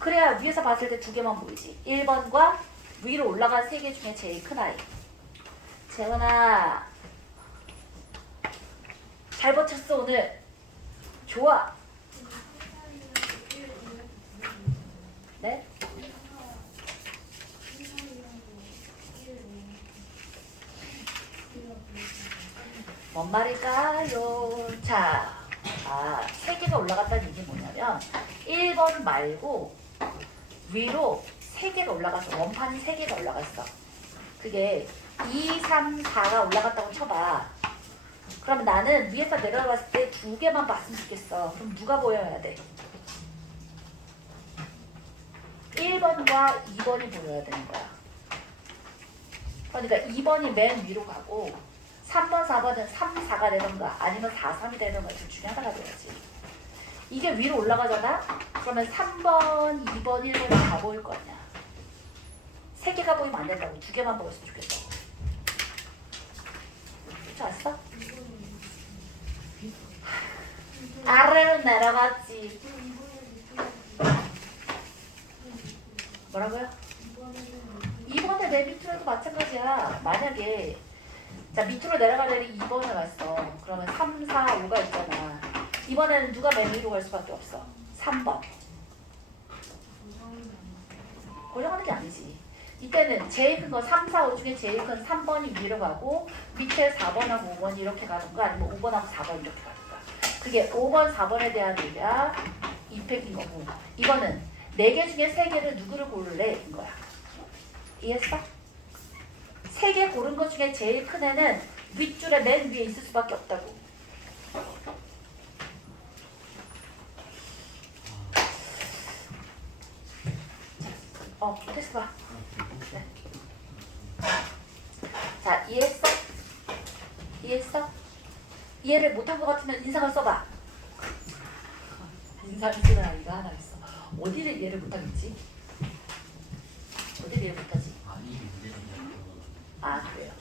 그래야 위에서 봤을 때 2개만 보이지. 1번과 위로 올라간 3개 중에 제일 큰 아이. 재원아, 잘 버텼어 오늘. 좋아. 네? 뭔 말일까요? 자, 3개가 올라갔다는 얘기 뭐냐면 1번 말고 위로 3개가 올라갔어. 원판이 3개가 올라갔어. 그게 2, 3, 4가 올라갔다고 쳐봐. 그러면 나는 위에서 내려봤을 때 2개만 봤으면 좋겠어. 그럼 누가 보여야 돼? 1번과 2번이 보여야 되는 거야. 그러니까 2번이 맨 위로 가고 3번, 4번은 3, 4가 되던가 아니면 4, 3이 되던가 둘 중에 하나가 돼야지. 이게 위로 올라가잖아? 그러면 3번, 2번, 1번이 다 보일 거 아니야. 3개가 보이면 안 된다고. 2개만 보였으면 좋겠어. 쫓아왔어? 아래로 내려갔지. 뭐라고요? 2번에 내 밑으로도 마찬가지야. 만약에 자 밑으로 내려가는 애이 2번을 갔어. 그러면 3, 4, 5가 있잖아. 이번에는 누가 맨 위로 갈 수밖에 없어? 3번. 고정하는 게 아니지. 이때는 제일 큰 거 3, 4, 5 중에 제일 큰 3번이 위로 가고 밑에 4번하고 5번이 이렇게 가는 거 아니면 5번하고 4번 이렇게 가는 거야. 그게 5번, 4번에 대한 얘기야. 2팩인 거고. 이거는 4개 중에 3개를 누구를 고를래? 인 거야. 이해했어? 3개 고른 것 중에 제일 큰 애는 윗줄에 맨 위에 있을 수밖에 없다고. 테스트 봐. 네. 자, 이해했어? 이해했어? 이해를 못한 것 같으면 인상을 써봐. 인상 쓰는 아이가 하나 있어. 어디를 이해를 못하겠지? 어디를 이해 못하지? 이 문제는 그래요.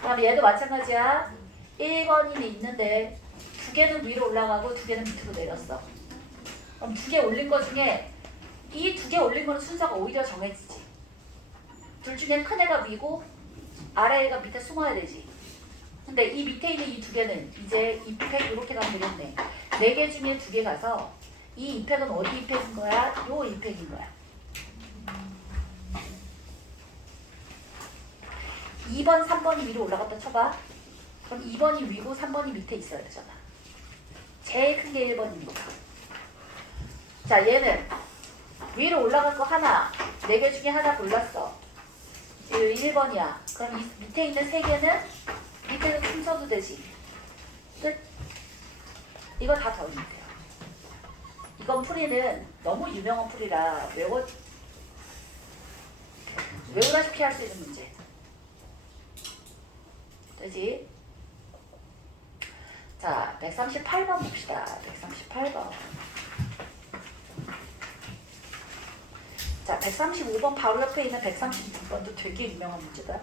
그럼 얘도 마찬가지야. 1번이 있는데 2개는 위로 올라가고 2개는 밑으로 내렸어. 그럼 2개 올린 거 중에 이 2개 올린 거는 순서가 오히려 정해지지. 둘 중에 큰 애가 위고 아래 애가 밑에 숨어야 되지. 근데 이 밑에 있는 이 두 개는 이제 이펙 이렇게 가면 되겠네. 4개 중에 2개 가서 이 이펙은 어디 이펙인 거야? 요 이펙인 거야. 2번, 3번이 위로 올라갔다 쳐봐. 그럼 2번이 위고 3번이 밑에 있어야 되잖아. 제일 큰 게 1번이니까. 자, 얘는 위로 올라갈 거 하나, 4개 중에 하나 골랐어. 1번이야. 그럼 이 밑에 있는 3개는 밑에서 순서도 되지. 끝. 이거 다 더하면 돼요. 이건 풀이는 너무 유명한 풀이라 외우다시피 할 수 있는 문제. 되지? 자, 138번 봅시다. 138번. 자, 135번 바로 옆에 있는 136번도 되게 유명한 문제다.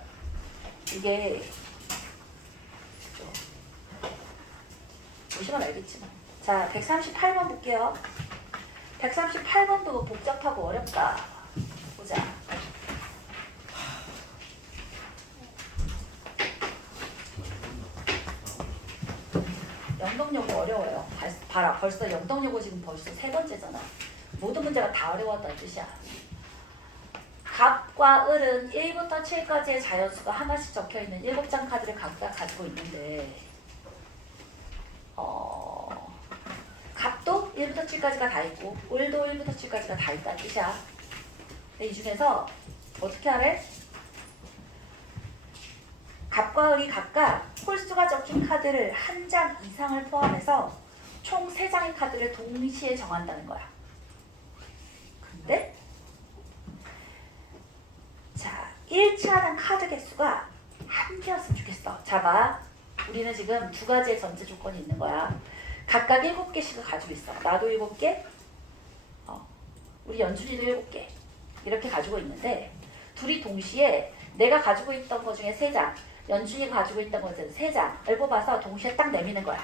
이게 보시면 알겠지만. 자, 138번 볼게요. 138번도 복잡하고 어렵다. 보자. 영동여고 어려워요. 봐라, 벌써 영동여고 지금 벌써 3번째잖아. 모든 문제가 다 어려웠다는 뜻이야. 갑과 을은 1부터 7까지의 자연수가 하나씩 적혀있는 7장 카드를 각각 가지고 있는데 갑도 1부터 7까지가 다 있고 을도 1부터 7까지가 다 있다는 뜻이야. 근데 이 중에서 어떻게 하래? 갑과 을이 각각 홀수가 적힌 카드를 한 장 이상을 포함해서 총 3장의 카드를 동시에 정한다는 거야. 근데 자, 일치하는 카드 개수가 한 개였으면 좋겠어. 자, 봐. 우리는 지금 2가지의 전제 조건이 있는 거야. 각각 7개씩을 가지고 있어. 나도 7개, 우리 연준이도 7개. 이렇게 가지고 있는데 둘이 동시에 내가 가지고 있던 것 중에 3장, 연준이가 가지고 있던 것은 3장을 뽑아서 동시에 딱 내미는 거야.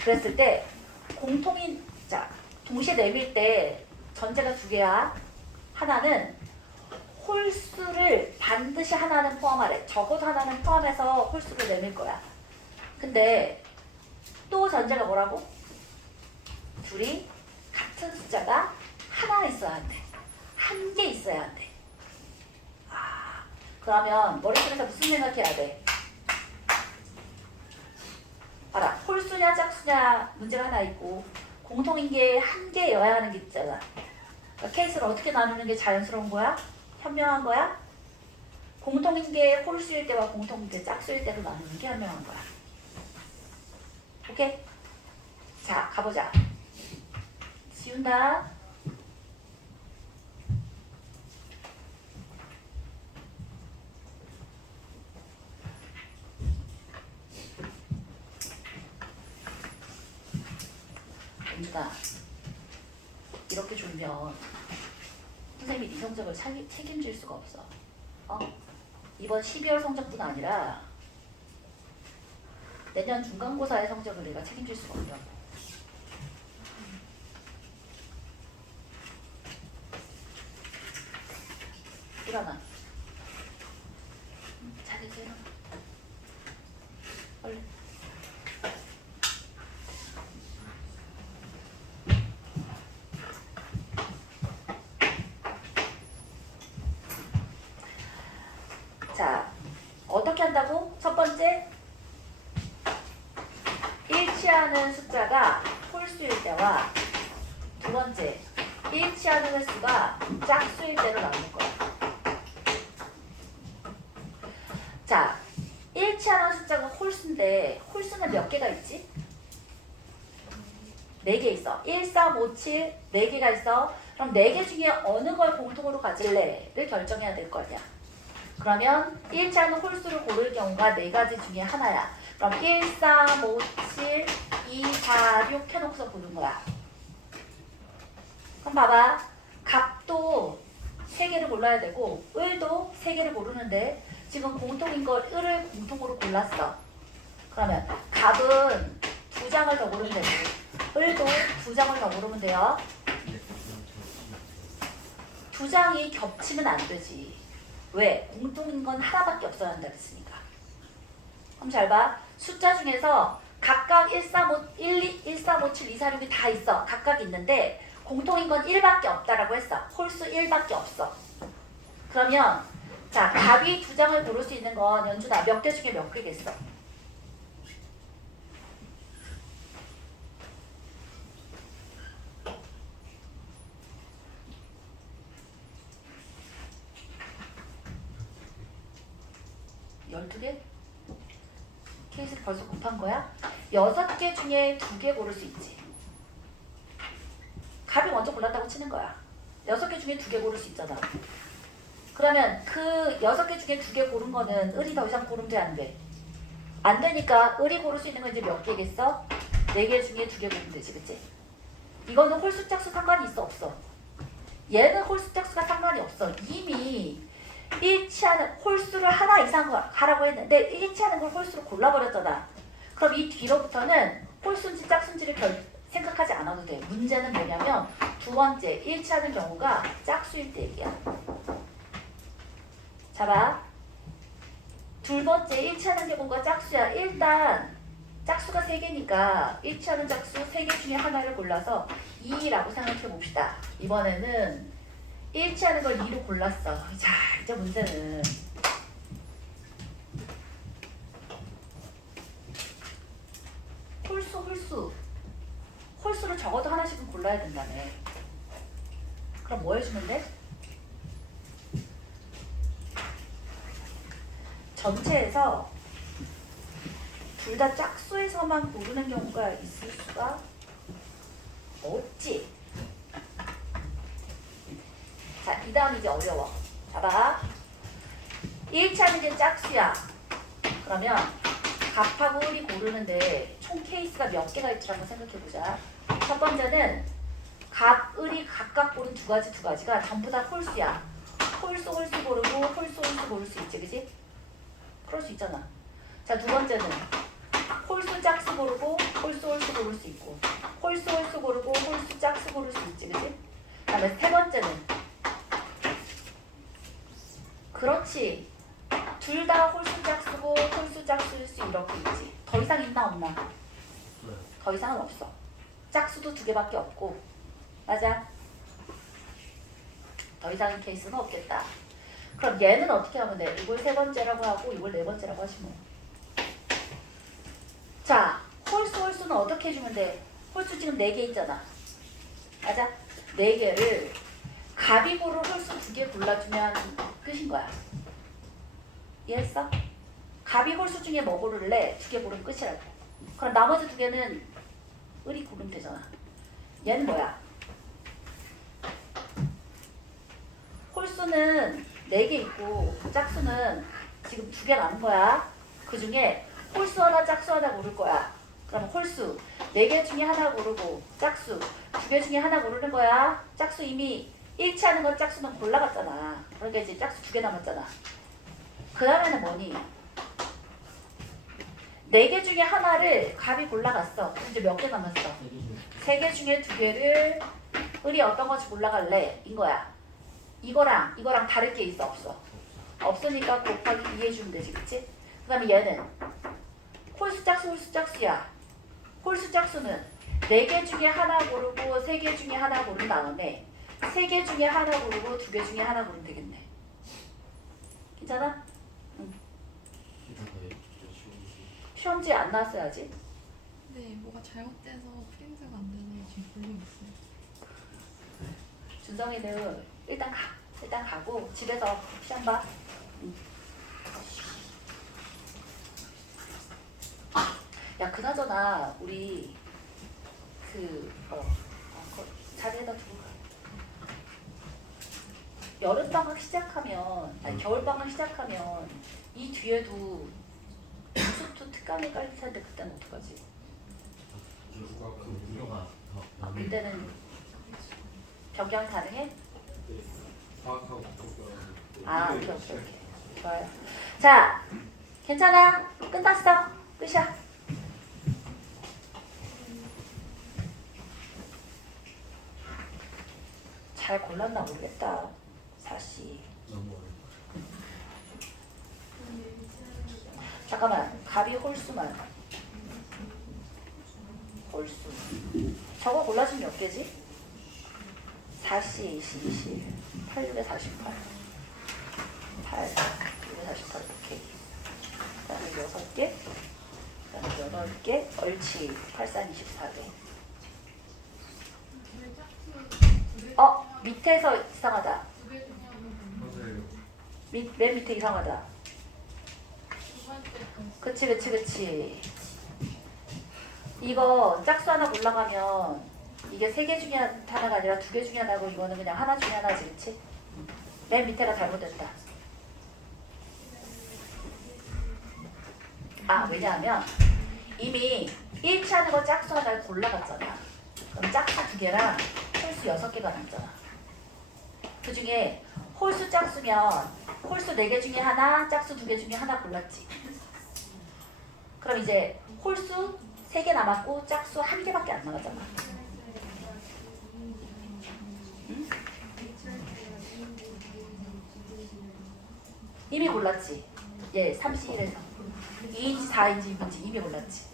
그랬을 때 공통인, 자, 동시에 내밀 때 전제가 2개야. 하나는 홀수를 반드시 하나는 포함하래. 적어도 하나는 포함해서 홀수를 내밀 거야. 근데 또 전제가 뭐라고? 둘이 같은 숫자가 하나 있어야 한대. 1개 있어야 한대. 아, 그러면 머릿속에서 무슨 생각해야 돼? 봐라, 홀수냐 짝수냐 문제가 하나 있고 공통인 게 1개여야 하는 게 있잖아. 그러니까 케이스를 어떻게 나누는 게 자연스러운 거야? 현명한 거야? 공통인 게 홀수일 때와 공통인 게 짝수일 때로 나누는 게 현명한 거야. 오케이? 자, 가보자. 지운다. 언니가 이렇게 졸면 선생님이 네 성적을 책임질 수가 없어. 이번 12월 성적뿐 아니라 내년 중간고사의 성적을 내가 책임질 수가 없다고. 일어나. 자기가 일어나. 얼른. 자, 어떻게 한다고? 첫 번째, 일치하는 숫자가 홀수일 때와 두 번째, 일치하는 횟수가 짝수일 때로 나눌 거야. 자, 일치하는 숫자가 홀수인데 홀수는 몇 개가 있지? 4개 있어. 1, 3, 5, 7, 4개가 있어. 그럼 4개 중에 어느 걸 공통으로 가질래를 결정해야 될 거 아니야. 그러면 일치하는 홀수를 고를 경우가 4가지 중에 하나야. 그럼 1, 3, 5, 7, 2, 4, 6 켜놓고서 보는 거야. 그럼 봐봐. 갑도 3개를 골라야 되고 을도 3개를 고르는데 지금 공통인 걸 을을 공통으로 골랐어. 그러면 갑은 2장을 더 고르면 되고 을도 2장을 더 고르면 돼요. 2장이 겹치면 안 되지. 왜? 공통인 건 하나밖에 없어야 한다 그랬으니까. 그럼 잘 봐. 숫자 중에서 각각 1357, 246이 다 있어. 각각 있는데 공통인 건 1밖에 없다라고 했어. 홀수 1밖에 없어. 그러면 자, 답이 2장을 고를 수 있는 건 연준아 몇 개 중에 몇 개겠어? 열두 개? 케이스 벌써 곱한 거야? 6개 중에 2개 고를 수 있지. 갑이 먼저 골랐다고 치는 거야. 6개 중에 2개 고를 수 있잖아. 그러면 그 6개 중에 2개 고른 거는 을이 더 이상 고르면 돼, 안 돼? 안 되니까 을이 고를 수 있는 건 이제 몇 개겠어? 4개 중에 2개 고르면 되지, 그치? 이거는 홀수 짝수 상관이 있어, 없어? 얘는 홀수 짝수가 상관이 없어. 이미 일치하는 홀수를 하나 이상 하라고 했는데 일치하는 걸 홀수로 골라버렸잖아. 그럼 이 뒤로부터는 홀수인지 짝수인지를 생각하지 않아도 돼. 문제는 뭐냐면 두 번째, 일치하는 경우가 짝수일 때 얘기야. 잡아. 두 번째, 일치하는 경우가 짝수야. 일단 짝수가 3개니까 일치하는 짝수 3개 중에 하나를 골라서 2라고 생각해 봅시다. 이번에는 일치하는 걸 2로 골랐어. 자, 이제 문제는 홀수를 적어도 하나씩은 골라야 된다며. 그럼 뭐 해주면 돼? 전체에서 둘 다 짝수에서만 고르는 경우가 있을 수가 없지. 자, 이 다음 이제 어려워. 봐봐. 일치하는 게 짝수야. 그러면 갑하고 을이 고르는데 총 케이스가 몇 개가 있지 한번 생각해보자. 첫 번째는 갑, 을이 각각 고른 두 가지가 전부 다 홀수야. 홀수 고르고 홀수 고를 수 있지, 그지? 그럴 수 있잖아. 자, 두 번째는 홀수 짝수 고르고 홀수 고를 수 있고 홀수 고르고 홀수 짝수 고를 수 있지, 그지? 그 다음에 세 번째는 그렇지. 둘 다 홀수 짝수고 홀수 짝수일 수 이렇게 있지. 더 이상 있나 없나? 없어요. 더 이상은 없어. 짝수도 2개밖에 없고. 맞아? 더 이상의 케이스는 없겠다. 그럼 얘는 어떻게 하면 돼? 이걸 3번째라고 하고 이걸 4번째라고 하시면 돼. 자, 홀수는 어떻게 해주면 돼? 홀수 지금 4개 있잖아. 맞아? 4개를 갑이 고를 홀수 2개 골라주면 끝인 거야. 이해했어? 갑이 홀수 중에 뭐 고를래? 2개 고르면 끝이라고. 그럼 나머지 2개는 을이 고르면 되잖아. 얘는 뭐야? 홀수는 4개 있고 짝수는 지금 2개 남은 거야. 그 중에 홀수 하나 짝수 하나 고를 거야. 그럼 홀수 4개 중에 하나 고르고 짝수 2개 중에 하나 고르는 거야. 짝수 이미 일치하는 건 짝수는 골라갔잖아. 그러니까 이제 짝수 2개 남았잖아. 그 다음에는 뭐니? 4개 중에 하나를 갑이 골라갔어. 그럼 이제 몇 개 남았어? 3개 중에 2개를 을이 어떤 것이 골라갈래? 인 거야. 이거랑 다를 게 있어? 없어? 없으니까 곱하기 2 해주면 되지, 그치? 그 다음에 얘는 홀수 짝수야. 홀수 짝수는 4개 중에 하나 고르고 3개 중에 하나 고른 다음에 3개 중에 하나 고르고 2개 중에 하나 고르면 되겠네. 괜찮아? 응. 시험지에 안 나왔어야지. 네, 뭐가 잘못돼서 프린트가 안 되네요. 지금 볼륨 있어요. 준성이는 일단 가고 집에서 시험 봐. 응. 야, 그나저나 우리 자리에다 두고 가. 여름방학 시작하면 겨울방학 시작하면 이 뒤에도 수투 특강이 깔릴 텐데 그때는 어떡하지? 우려가 더 그때는 변경 가능해? 파악하고 아, 오케이. 좋아요. 자, 괜찮아. 끝났어. 끝이야. 잘 골랐나 모르겠다. 사실. 너무 어려워. 잠깐만. 값이 홀수만. 홀수. 저거 골라주면 몇 개지? 4C, 20, 8, 6에 48. 8, 6에 48. 오케이. 그 다음에 6개. 그 다음에 8개. 옳지. 8, 4, 24개. 밑에서 이상하다. 맞아요. 맨 밑에 이상하다. 그치. 이거 짝수 하나 골라가면 이게 3개 중에 하나가 아니라 2개 중에 하나고 이거는 그냥 하나 중에 하나지, 그치? 맨 밑에가 잘못됐다. 왜냐하면 이미 1치 하는 거 짝수 하나를 골라갔잖아. 그럼 짝수 2개랑 홀수 6개가 남잖아. 그 중에 홀수 짝수면 홀수 4개 중에 하나, 짝수 2개 중에 하나 골랐지. 그럼 이제 홀수 3개 남았고 짝수 1개밖에 안 남았잖아. 응? 이미 골랐지. 31에서 2인치, 4인치, 6인치 이미 골랐지.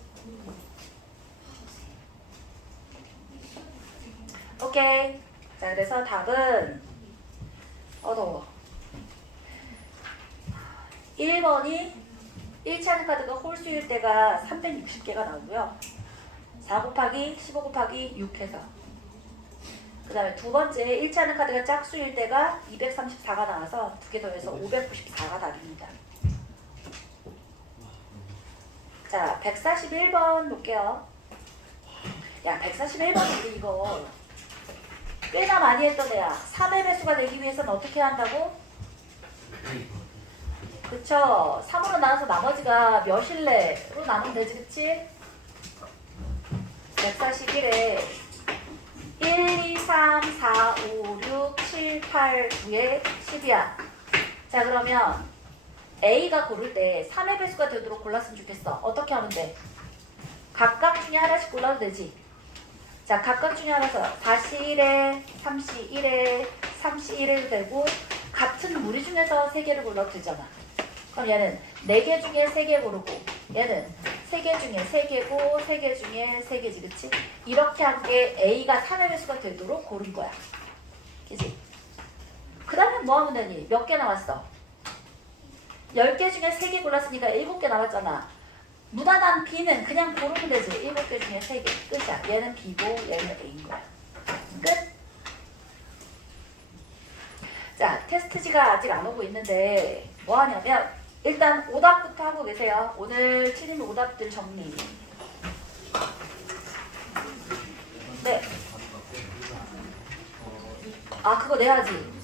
오케이. 자, 그래서 답은 어려워. 1번이 1치 하는 카드가 홀수일 때가 360개가 나오고요. 4 곱하기 15 곱하기 6 해서. 그 다음에 두 번째 1치 하는 카드가 짝수일 때가 234가 나와서 2개 더해서 594가 답입니다. 자, 141번 볼게요. 야, 141번은 우리 이거 꽤나 많이 했던 애야. 3의 배수가 되기 위해서는 어떻게 해야 한다고? 그쵸. 3으로 나눠서 나머지가 몇일래로 나누면 되지, 그치? 141에 1, 2, 3, 4, 5, 6, 7, 8, 9에 10이야. 자, 그러면 A가 고를 때 3의 배수가 되도록 골랐으면 좋겠어. 어떻게 하면 돼? 각각 중에 하나씩 골라도 되지. 자, 각각 중에 하나서 4C1에 3C1에 3C1에도 되고 같은 무리 중에서 3개를 골라도 되잖아. 그럼 얘는 4개 중에 3개 고르고 얘는 3개 중에 3개고 3개 중에 3개지, 그치? 이렇게 한 게 A가 3의 배수가 되도록 고른 거야. 그치? 그 다음에 뭐 하면 되니? 몇 개 나왔어? 10개 중에 3개 골랐으니까 7개 나왔잖아. 무난한 B는 그냥 고르면 되지. 7개 중에 3개. 끝이야. 얘는 B고 얘는 A인 거야. 끝. 자, 테스트지가 아직 안 오고 있는데 뭐 하냐면 일단 오답부터 하고 계세요. 오늘 치림 오답들 정리. 네. 그거 내야지.